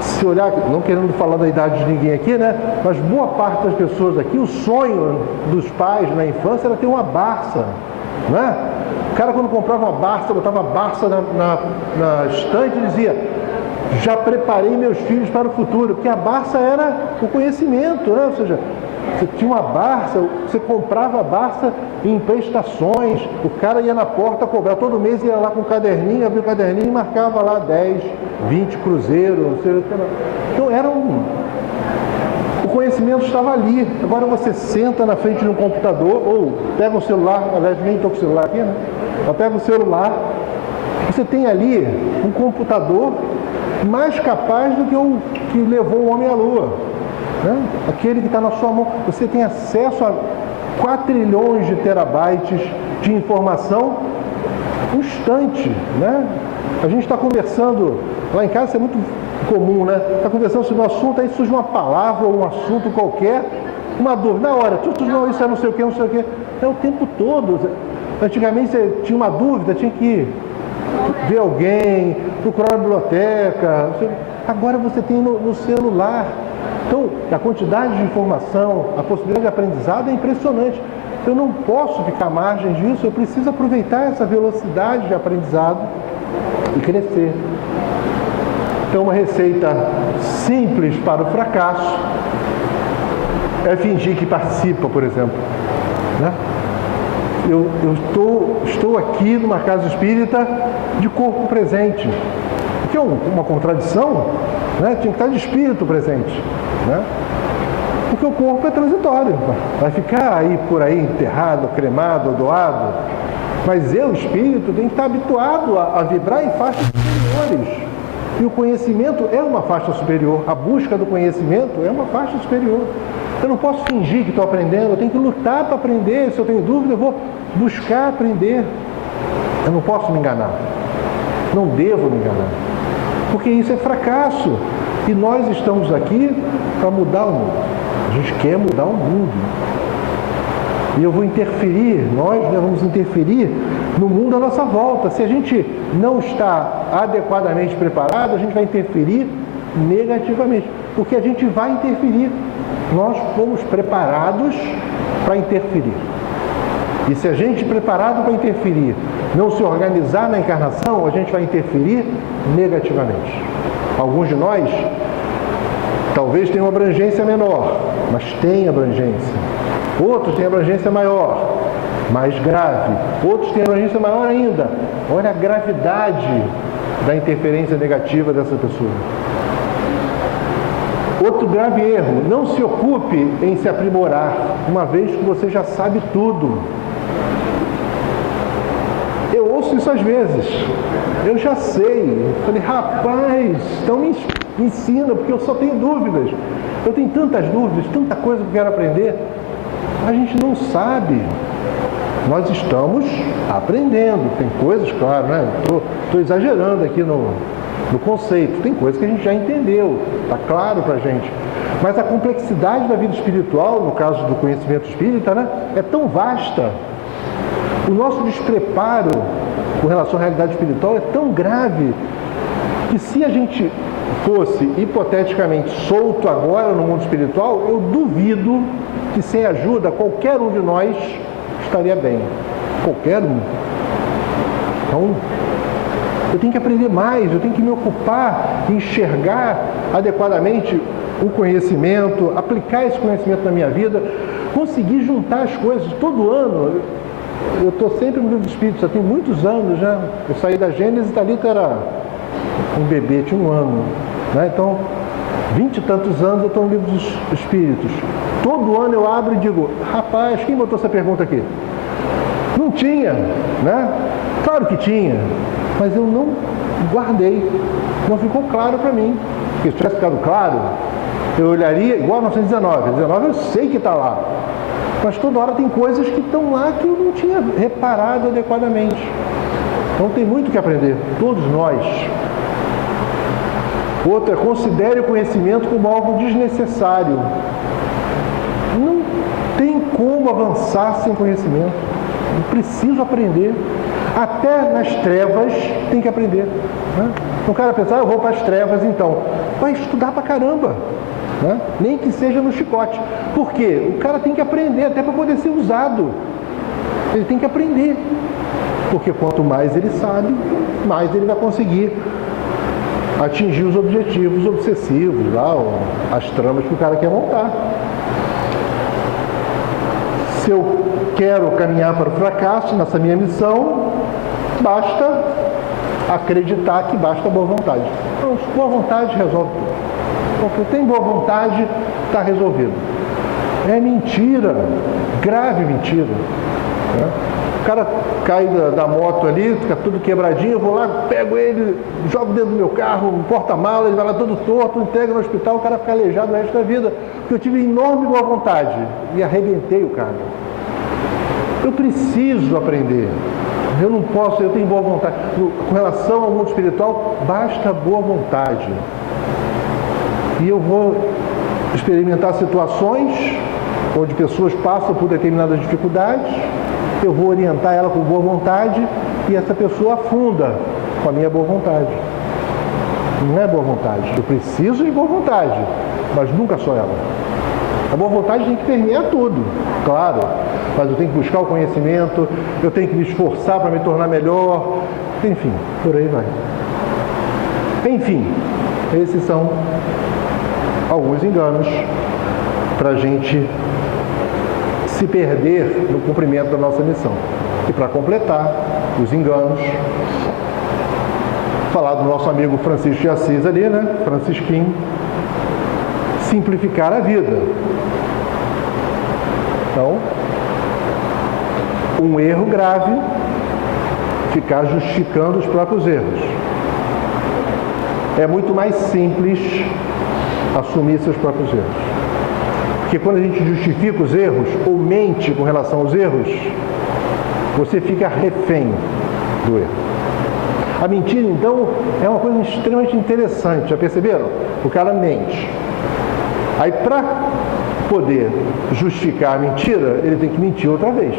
Se olhar, não querendo falar da idade de ninguém aqui, né? Mas boa parte das pessoas aqui, o sonho dos pais na infância era ter uma Barça, né? O cara, quando comprava uma Barça, botava a Barça na estante e dizia: já preparei meus filhos para o futuro, porque a Barça era o conhecimento, né? Ou seja, você tinha uma Barça, você comprava a Barça em prestações, o cara ia na porta cobrar, todo mês ia lá com um caderninho, abria o caderninho e marcava lá 10, 20 cruzeiros, não sei o que. Então o conhecimento estava ali. Agora você senta na frente de um computador, ou pega o celular, aliás, nem estou com o celular aqui, né? Mas pega o celular, você tem ali um computador mais capaz do que o que levou o homem à Lua. Né? Aquele que está na sua mão, você tem acesso a 4 trilhões de terabytes de informação instante, né? A gente está conversando, lá em casa isso é muito comum, né? Está conversando sobre um assunto, aí surge uma palavra ou um assunto qualquer, uma dúvida, na hora, não, isso é não sei o que, não sei o que, é o tempo todo. Antigamente você tinha uma dúvida, tinha que ver alguém, procurar na biblioteca, agora você tem no celular. Então, a quantidade de informação, a possibilidade de aprendizado é impressionante. Eu não posso ficar à margem disso, eu preciso aproveitar essa velocidade de aprendizado e crescer. Então, uma receita simples para o fracasso é fingir que participa, por exemplo. Né? Eu estou aqui numa casa espírita de corpo presente, que é uma contradição, né? Tinha que estar de espírito presente, né? Porque o corpo é transitório, vai ficar aí por aí enterrado, cremado, doado, mas eu, espírito, tenho que estar habituado a vibrar em faixas superiores, e o conhecimento é uma faixa superior, a busca do conhecimento é uma faixa superior. Eu não posso fingir que estou aprendendo, eu tenho que lutar para aprender. Se eu tenho dúvida, eu vou buscar aprender. Eu não posso me enganar, não devo me enganar, porque isso é fracasso. E nós estamos aqui para mudar o mundo. A gente quer mudar o mundo. E eu vou interferir, nós vamos interferir no mundo à nossa volta. Se a gente não está adequadamente preparado, a gente vai interferir negativamente, porque a gente vai interferir. Nós fomos preparados para interferir. E se a gente preparado para interferir não se organizar na encarnação, a gente vai interferir negativamente. Alguns de nós talvez tenham abrangência menor, mas tem abrangência. Outros têm abrangência maior, mais grave. Outros têm abrangência maior ainda. Olha a gravidade da interferência negativa dessa pessoa. Outro grave erro, não se ocupe em se aprimorar, uma vez que você já sabe tudo. Eu ouço isso às vezes. Eu já sei. Falei, rapaz, então me ensina, porque eu só tenho dúvidas. Eu tenho tantas dúvidas, tanta coisa que eu quero aprender. A gente não sabe. Nós estamos aprendendo. Tem coisas, claro, né? Estou exagerando aqui no conceito. Tem coisas que a gente já entendeu, está claro para a gente. Mas a complexidade da vida espiritual, no caso do conhecimento espírita, né, é tão vasta. O nosso despreparo com relação à realidade espiritual é tão grave que, se a gente fosse hipoteticamente solto agora no mundo espiritual, eu duvido que sem ajuda qualquer um de nós estaria bem. Qualquer um. Então, eu tenho que aprender mais, eu tenho que me ocupar, enxergar adequadamente o conhecimento, aplicar esse conhecimento na minha vida, conseguir juntar as coisas. Todo ano eu estou sempre no livro dos Espíritos, já tem muitos anos, né? Eu saí da Gênesis e Thalita era um bebê, tinha 1 ano, né? Então, 20 e tantos anos eu estou no livro dos Espíritos. Todo ano eu abro e digo, rapaz, quem botou essa pergunta aqui? Não tinha, né? Claro que tinha, mas eu não guardei, não ficou claro para mim. Porque se tivesse ficado claro, eu olharia igual a 1919. 19 eu sei que está lá, mas toda hora tem coisas que estão lá que eu não tinha reparado adequadamente. Então tem muito que aprender, todos nós. Outra, considere o conhecimento como algo desnecessário. Não tem como avançar sem conhecimento. Eu preciso aprender. Até nas trevas tem que aprender, né? O cara pensa, eu vou para as trevas então. Vai estudar pra caramba, né? Nem que seja no chicote. Por quê? O cara tem que aprender até para poder ser usado. Ele tem que aprender. Porque quanto mais ele sabe, mais ele vai conseguir atingir os objetivos obsessivos, lá, as tramas que o cara quer montar. Se eu quero caminhar para o fracasso nessa minha missão, basta acreditar que basta boa vontade. Então, boa vontade resolve tudo. Porque tem boa vontade, está resolvido. É mentira, grave mentira, né? O cara cai da moto ali, fica tudo quebradinho, eu vou lá, pego ele, jogo dentro do meu carro, um porta-mala, ele vai lá todo torto, entrega no hospital, o cara fica aleijado o resto da vida, porque eu tive enorme boa vontade e arrebentei o cara. Eu preciso aprender. Eu não posso, eu tenho boa vontade. Com relação ao mundo espiritual, basta boa vontade. E eu vou experimentar situações onde pessoas passam por determinadas dificuldades, eu vou orientar ela com boa vontade e essa pessoa afunda com a minha boa vontade. Não é boa vontade. Eu preciso de boa vontade, mas nunca só ela. A boa vontade tem que permear tudo, claro. Mas eu tenho que buscar o conhecimento, eu tenho que me esforçar para me tornar melhor, enfim, por aí vai. Enfim, esses são alguns enganos para a gente se perder no cumprimento da nossa missão. E para completar os enganos, falar do nosso amigo Francisco de Assis ali, né? Francisquinho, simplificar a vida. Então, um erro grave, ficar justificando os próprios erros. É muito mais simples assumir seus próprios erros. Porque quando a gente justifica os erros, ou mente com relação aos erros, você fica refém do erro. A mentira, então, é uma coisa extremamente interessante. Já perceberam? O cara mente. Aí, para poder justificar a mentira, ele tem que mentir outra vez.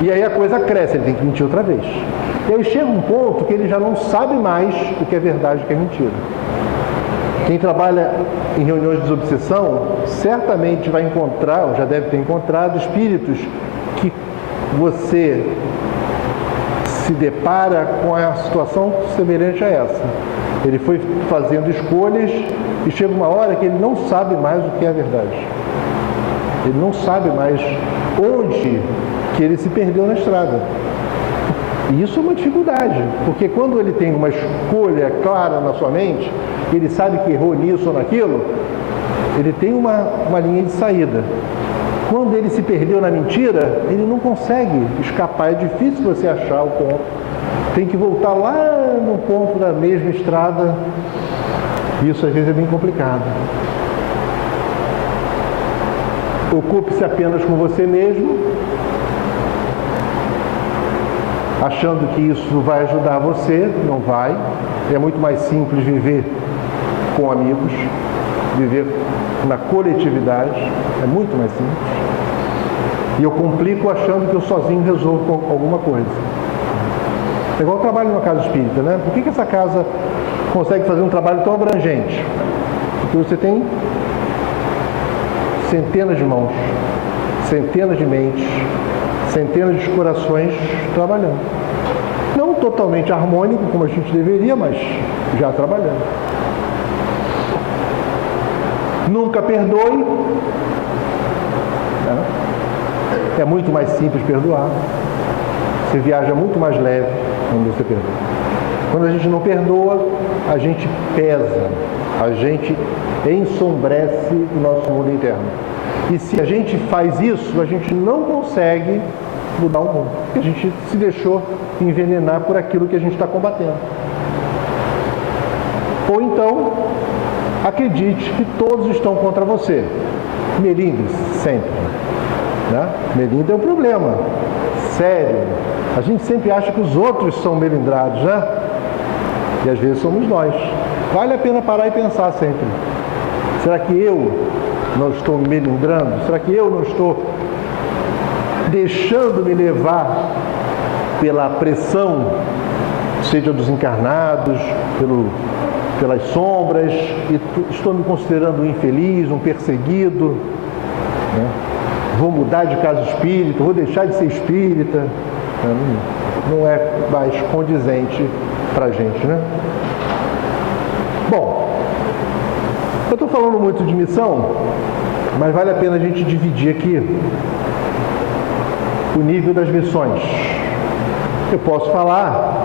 E aí a coisa cresce, ele tem que mentir outra vez. E aí chega um ponto que ele já não sabe mais o que é verdade e o que é mentira. Quem trabalha em reuniões de desobsessão, certamente vai encontrar, ou já deve ter encontrado, espíritos que você se depara com a situação semelhante a essa. Ele foi fazendo escolhas e chega uma hora que ele não sabe mais o que é a verdade. Ele não sabe mais onde que ele se perdeu na estrada. E isso é uma dificuldade, porque quando ele tem uma escolha clara na sua mente, ele sabe que errou nisso ou naquilo, ele tem uma linha de saída. Quando ele se perdeu na mentira, ele não consegue escapar, é difícil você achar o ponto. Tem que voltar lá no ponto da mesma estrada. Isso às vezes é bem complicado. Ocupe-se apenas com você mesmo, achando que isso vai ajudar você. Não vai. É muito mais simples viver com amigos, viver na coletividade, é muito mais simples. E eu complico achando que eu sozinho resolvo alguma coisa. É igual eu trabalho numa casa espírita, né? Por que essa casa consegue fazer um trabalho tão abrangente? Porque você tem centenas de mãos, centenas de mentes, centenas de corações trabalhando. Não totalmente harmônico, como a gente deveria, mas já trabalhando. Nunca perdoe. É muito mais simples perdoar. Você viaja muito mais leve quando você perdoa. Quando a gente não perdoa, a gente pesa, a gente ensombrece o nosso mundo interno. E se a gente faz isso, a gente não consegue mudar o mundo, porque a gente se deixou envenenar por aquilo que a gente está combatendo. Ou então, acredite que todos estão contra você. Melindre-se sempre. Né? Melindre é um problema sério. A gente sempre acha que os outros são melindrados, né? E às vezes somos nós. Vale a pena parar e pensar sempre. Será que eu não estou me melindrando? Será que eu não estou deixando-me levar pela pressão, seja dos encarnados, pelas sombras, e estou me considerando um infeliz, um perseguido, né? Vou mudar de casa espírita, vou deixar de ser espírita. Não é mais condizente para a gente, né? Bom, eu estou falando muito de missão, mas vale a pena a gente dividir aqui o nível das missões. Eu posso falar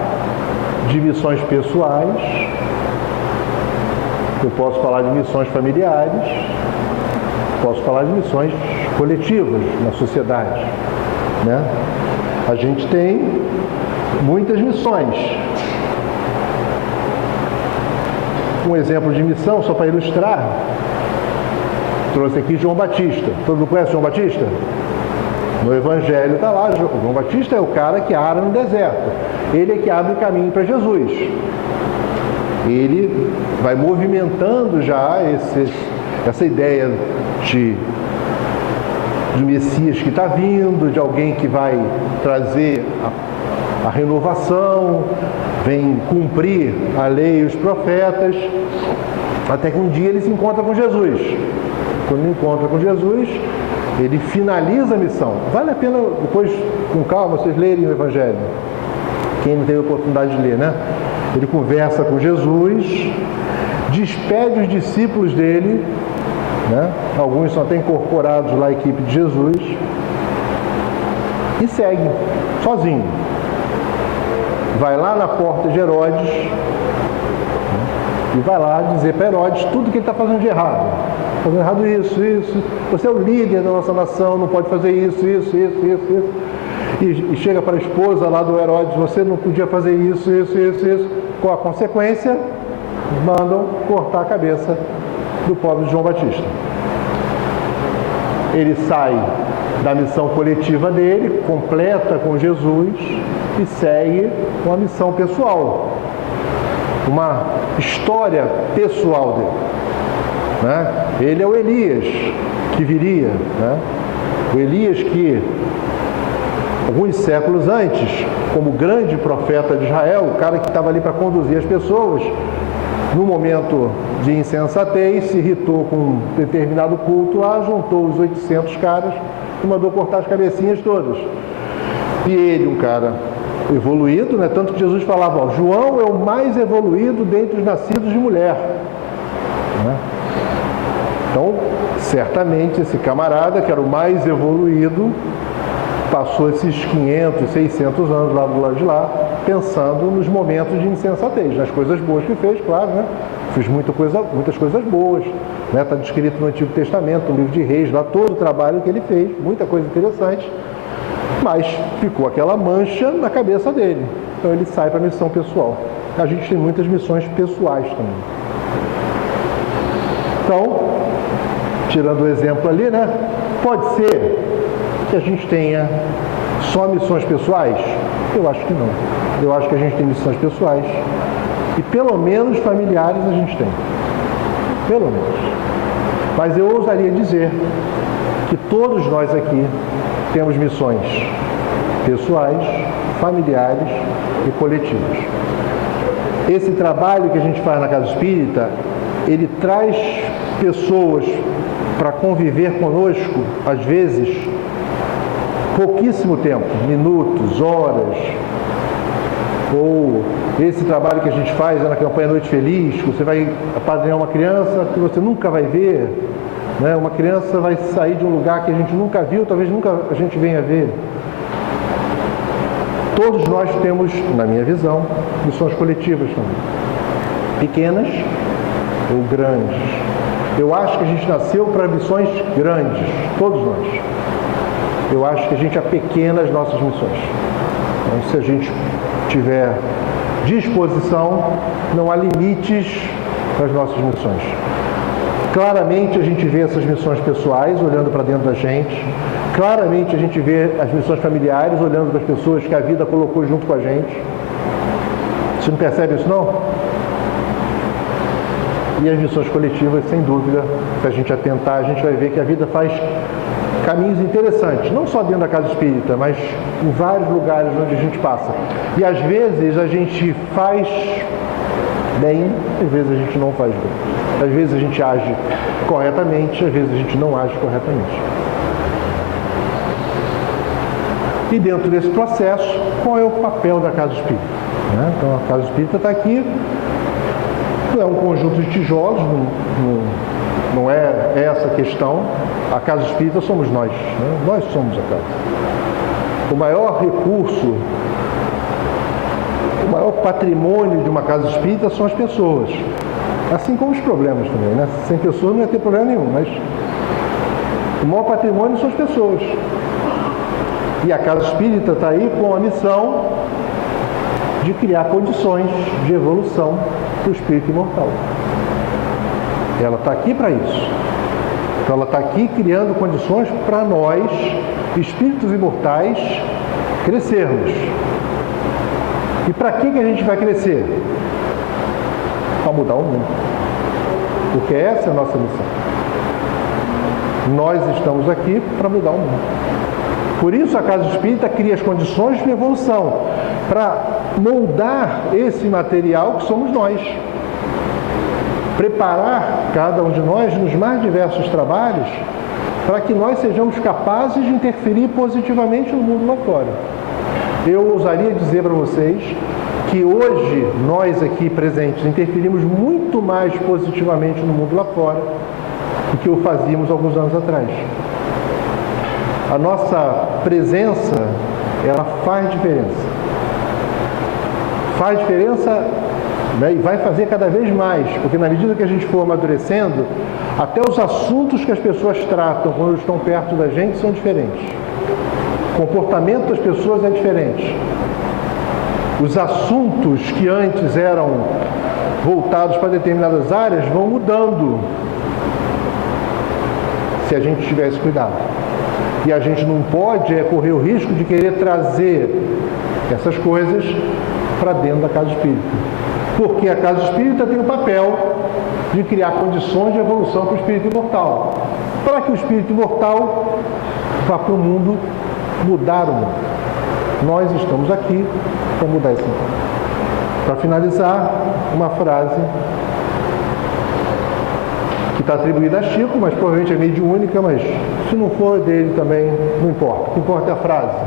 de missões pessoais, eu posso falar de missões familiares, posso falar de missões coletivas na sociedade, né? A gente tem muitas missões. Um exemplo de missão, só para ilustrar, trouxe aqui João Batista. Todo mundo conhece João Batista? No Evangelho está lá, João Batista é o cara que ara no deserto. Ele é que abre o caminho para Jesus. Ele vai movimentando já essa ideia de Messias que está vindo, de alguém que vai trazer a renovação, vem cumprir a lei e os profetas, até que um dia ele se encontra com Jesus. Quando ele encontra com Jesus, ele finaliza a missão. Vale a pena depois, com calma, vocês lerem o Evangelho. Quem não teve a oportunidade de ler, né? Ele conversa com Jesus, despede os discípulos dele, né? Alguns são até incorporados lá à equipe de Jesus, e segue, sozinho. Vai lá na porta de Herodes, e vai lá dizer para Herodes tudo que ele está fazendo de errado. Fazendo errado isso. Você é o líder da nossa nação, não pode fazer isso. E chega para a esposa lá do Herodes, você não podia fazer isso. Com a consequência, mandam cortar a cabeça do pobre João Batista. Ele sai da missão coletiva dele, completa com Jesus e segue uma missão pessoal, uma história pessoal dele, né? Ele é o Elias que viria, né? O Elias que, alguns séculos antes, como grande profeta de Israel, o cara que estava ali para conduzir as pessoas, no momento de insensatez, se irritou com um determinado culto lá, juntou os 800 caras e mandou cortar as cabecinhas todas. E ele, um cara evoluído, né? Tanto que Jesus falava, ó, João é o mais evoluído dentre os nascidos de mulher, né? Então, certamente, esse camarada, que era o mais evoluído, passou esses 500, 600 anos lá do lado de lá, pensando nos momentos de insensatez, nas coisas boas que fez, claro, né? Fez muitas coisas boas, né? Está descrito no Antigo Testamento, no livro de Reis, lá todo o trabalho que ele fez, muita coisa interessante, mas ficou aquela mancha na cabeça dele. Então ele sai para a missão pessoal. A gente tem muitas missões pessoais também. Então, tirando o exemplo ali, né? Pode ser que a gente tenha só missões pessoais? Eu acho que não. Eu acho que a gente tem missões pessoais e pelo menos familiares a gente tem. Pelo menos. Mas eu ousaria dizer que todos nós aqui temos missões pessoais, familiares e coletivas. Esse trabalho que a gente faz na Casa Espírita, ele traz pessoas para conviver conosco, às vezes, pouquíssimo tempo, minutos, horas, ou esse trabalho que a gente faz na campanha Noite Feliz, você vai apadrinhar uma criança que você nunca vai ver, né? Uma criança vai sair de um lugar que a gente nunca viu, talvez nunca a gente venha ver. Todos nós temos, na minha visão, missões coletivas também. Pequenas ou grandes. Eu acho que a gente nasceu para missões grandes, todos nós. Eu acho que a gente apequena as nossas missões. Então, se a gente tiver disposição, não há limites para as nossas missões. Claramente a gente vê essas missões pessoais olhando para dentro da gente. Claramente a gente vê as missões familiares olhando para as pessoas que a vida colocou junto com a gente. Você não percebe isso, não? E as missões coletivas, sem dúvida, se a gente atentar, a gente vai ver que a vida faz caminhos interessantes, não só dentro da casa espírita, mas em vários lugares onde a gente passa. E às vezes a gente faz bem, às vezes a gente não faz bem. Às vezes a gente age corretamente, às vezes a gente não age corretamente. E dentro desse processo, qual é o papel da casa espírita? Então a casa espírita está aqui, é um conjunto de tijolos, não é essa a questão. A casa espírita somos nós, né? Nós somos a casa. O maior recurso, o maior patrimônio de uma casa espírita são as pessoas, assim como os problemas também, né? Sem pessoas não ia ter problema nenhum, mas o maior patrimônio são as pessoas. E a casa espírita está aí com a missão de criar condições de evolução para o espírito imortal. Ela está aqui para isso. Então ela está aqui criando condições para nós, espíritos imortais, crescermos. E para que a gente vai crescer? Para mudar o mundo. Porque essa é a nossa missão. Nós estamos aqui para mudar o mundo. Por isso a casa espírita cria as condições de evolução, para moldar esse material que somos nós. Preparar cada um de nós nos mais diversos trabalhos para que nós sejamos capazes de interferir positivamente no mundo lá fora. Eu ousaria dizer para vocês que hoje nós aqui presentes interferimos muito mais positivamente no mundo lá fora do que o fazíamos alguns anos atrás. A nossa presença, ela faz diferença. Faz diferença, né, e vai fazer cada vez mais, porque na medida que a gente for amadurecendo, até os assuntos que as pessoas tratam quando estão perto da gente são diferentes. O comportamento das pessoas é diferente. Os assuntos que antes eram voltados para determinadas áreas vão mudando, se a gente tivesse cuidado. E a gente não pode correr o risco de querer trazer essas coisas para dentro da casa espírita. Porque a casa espírita tem o papel de criar condições de evolução para o espírito imortal. Para que o espírito imortal vá para o mundo, mudar o mundo. Nós estamos aqui para mudar esse mundo. Para finalizar, uma frase que está atribuída a Chico, mas provavelmente é mediúnica, mas se não for dele também, não importa. O que importa é a frase.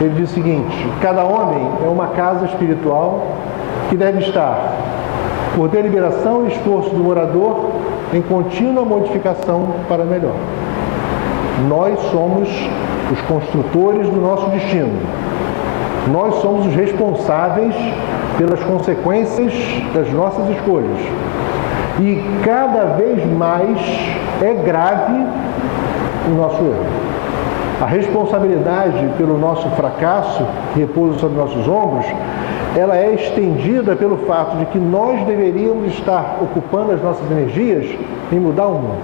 Ele diz o seguinte: cada homem é uma casa espiritual que deve estar, por deliberação e esforço do morador, em contínua modificação para melhor. Nós somos os construtores do nosso destino. Nós somos os responsáveis pelas consequências das nossas escolhas. E cada vez mais é grave o nosso erro. A responsabilidade pelo nosso fracasso, que repousa sobre nossos ombros, ela é estendida pelo fato de que nós deveríamos estar ocupando as nossas energias em mudar o mundo.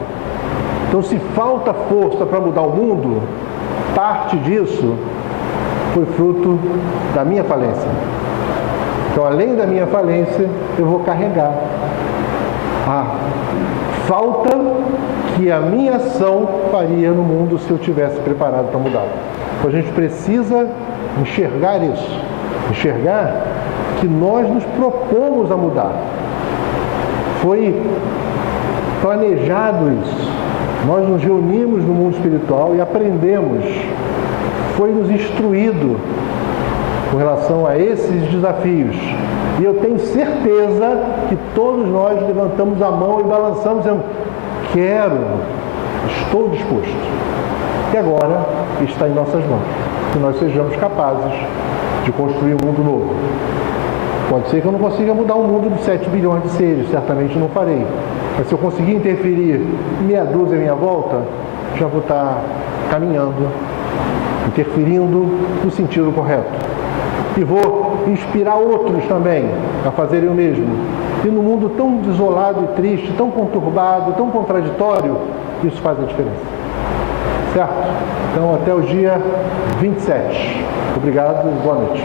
Então, se falta força para mudar o mundo, parte disso foi fruto da minha falência. Então, além da minha falência, eu vou carregar a falta que a minha ação faria no mundo se eu tivesse preparado para mudar. Então, a gente precisa enxergar isso, enxergar que nós nos propomos a mudar. Foi planejado isso. Nós nos reunimos no mundo espiritual e aprendemos. Foi nos instruído com relação a esses desafios. E eu tenho certeza que todos nós levantamos a mão e balançamos dizendo: quero, Estou disposto. E agora está em nossas mãos. Que nós sejamos capazes de construir um mundo novo. Pode ser que eu não consiga mudar um mundo de 7 bilhões de seres, certamente não farei. Mas se eu conseguir interferir meia dúzia à minha volta, já vou estar caminhando, interferindo no sentido correto. E vou inspirar outros também a fazerem o mesmo. E no mundo tão desolado e triste, tão conturbado, tão contraditório, isso faz a diferença. Certo? Então, até o dia 27. Obrigado e boa noite.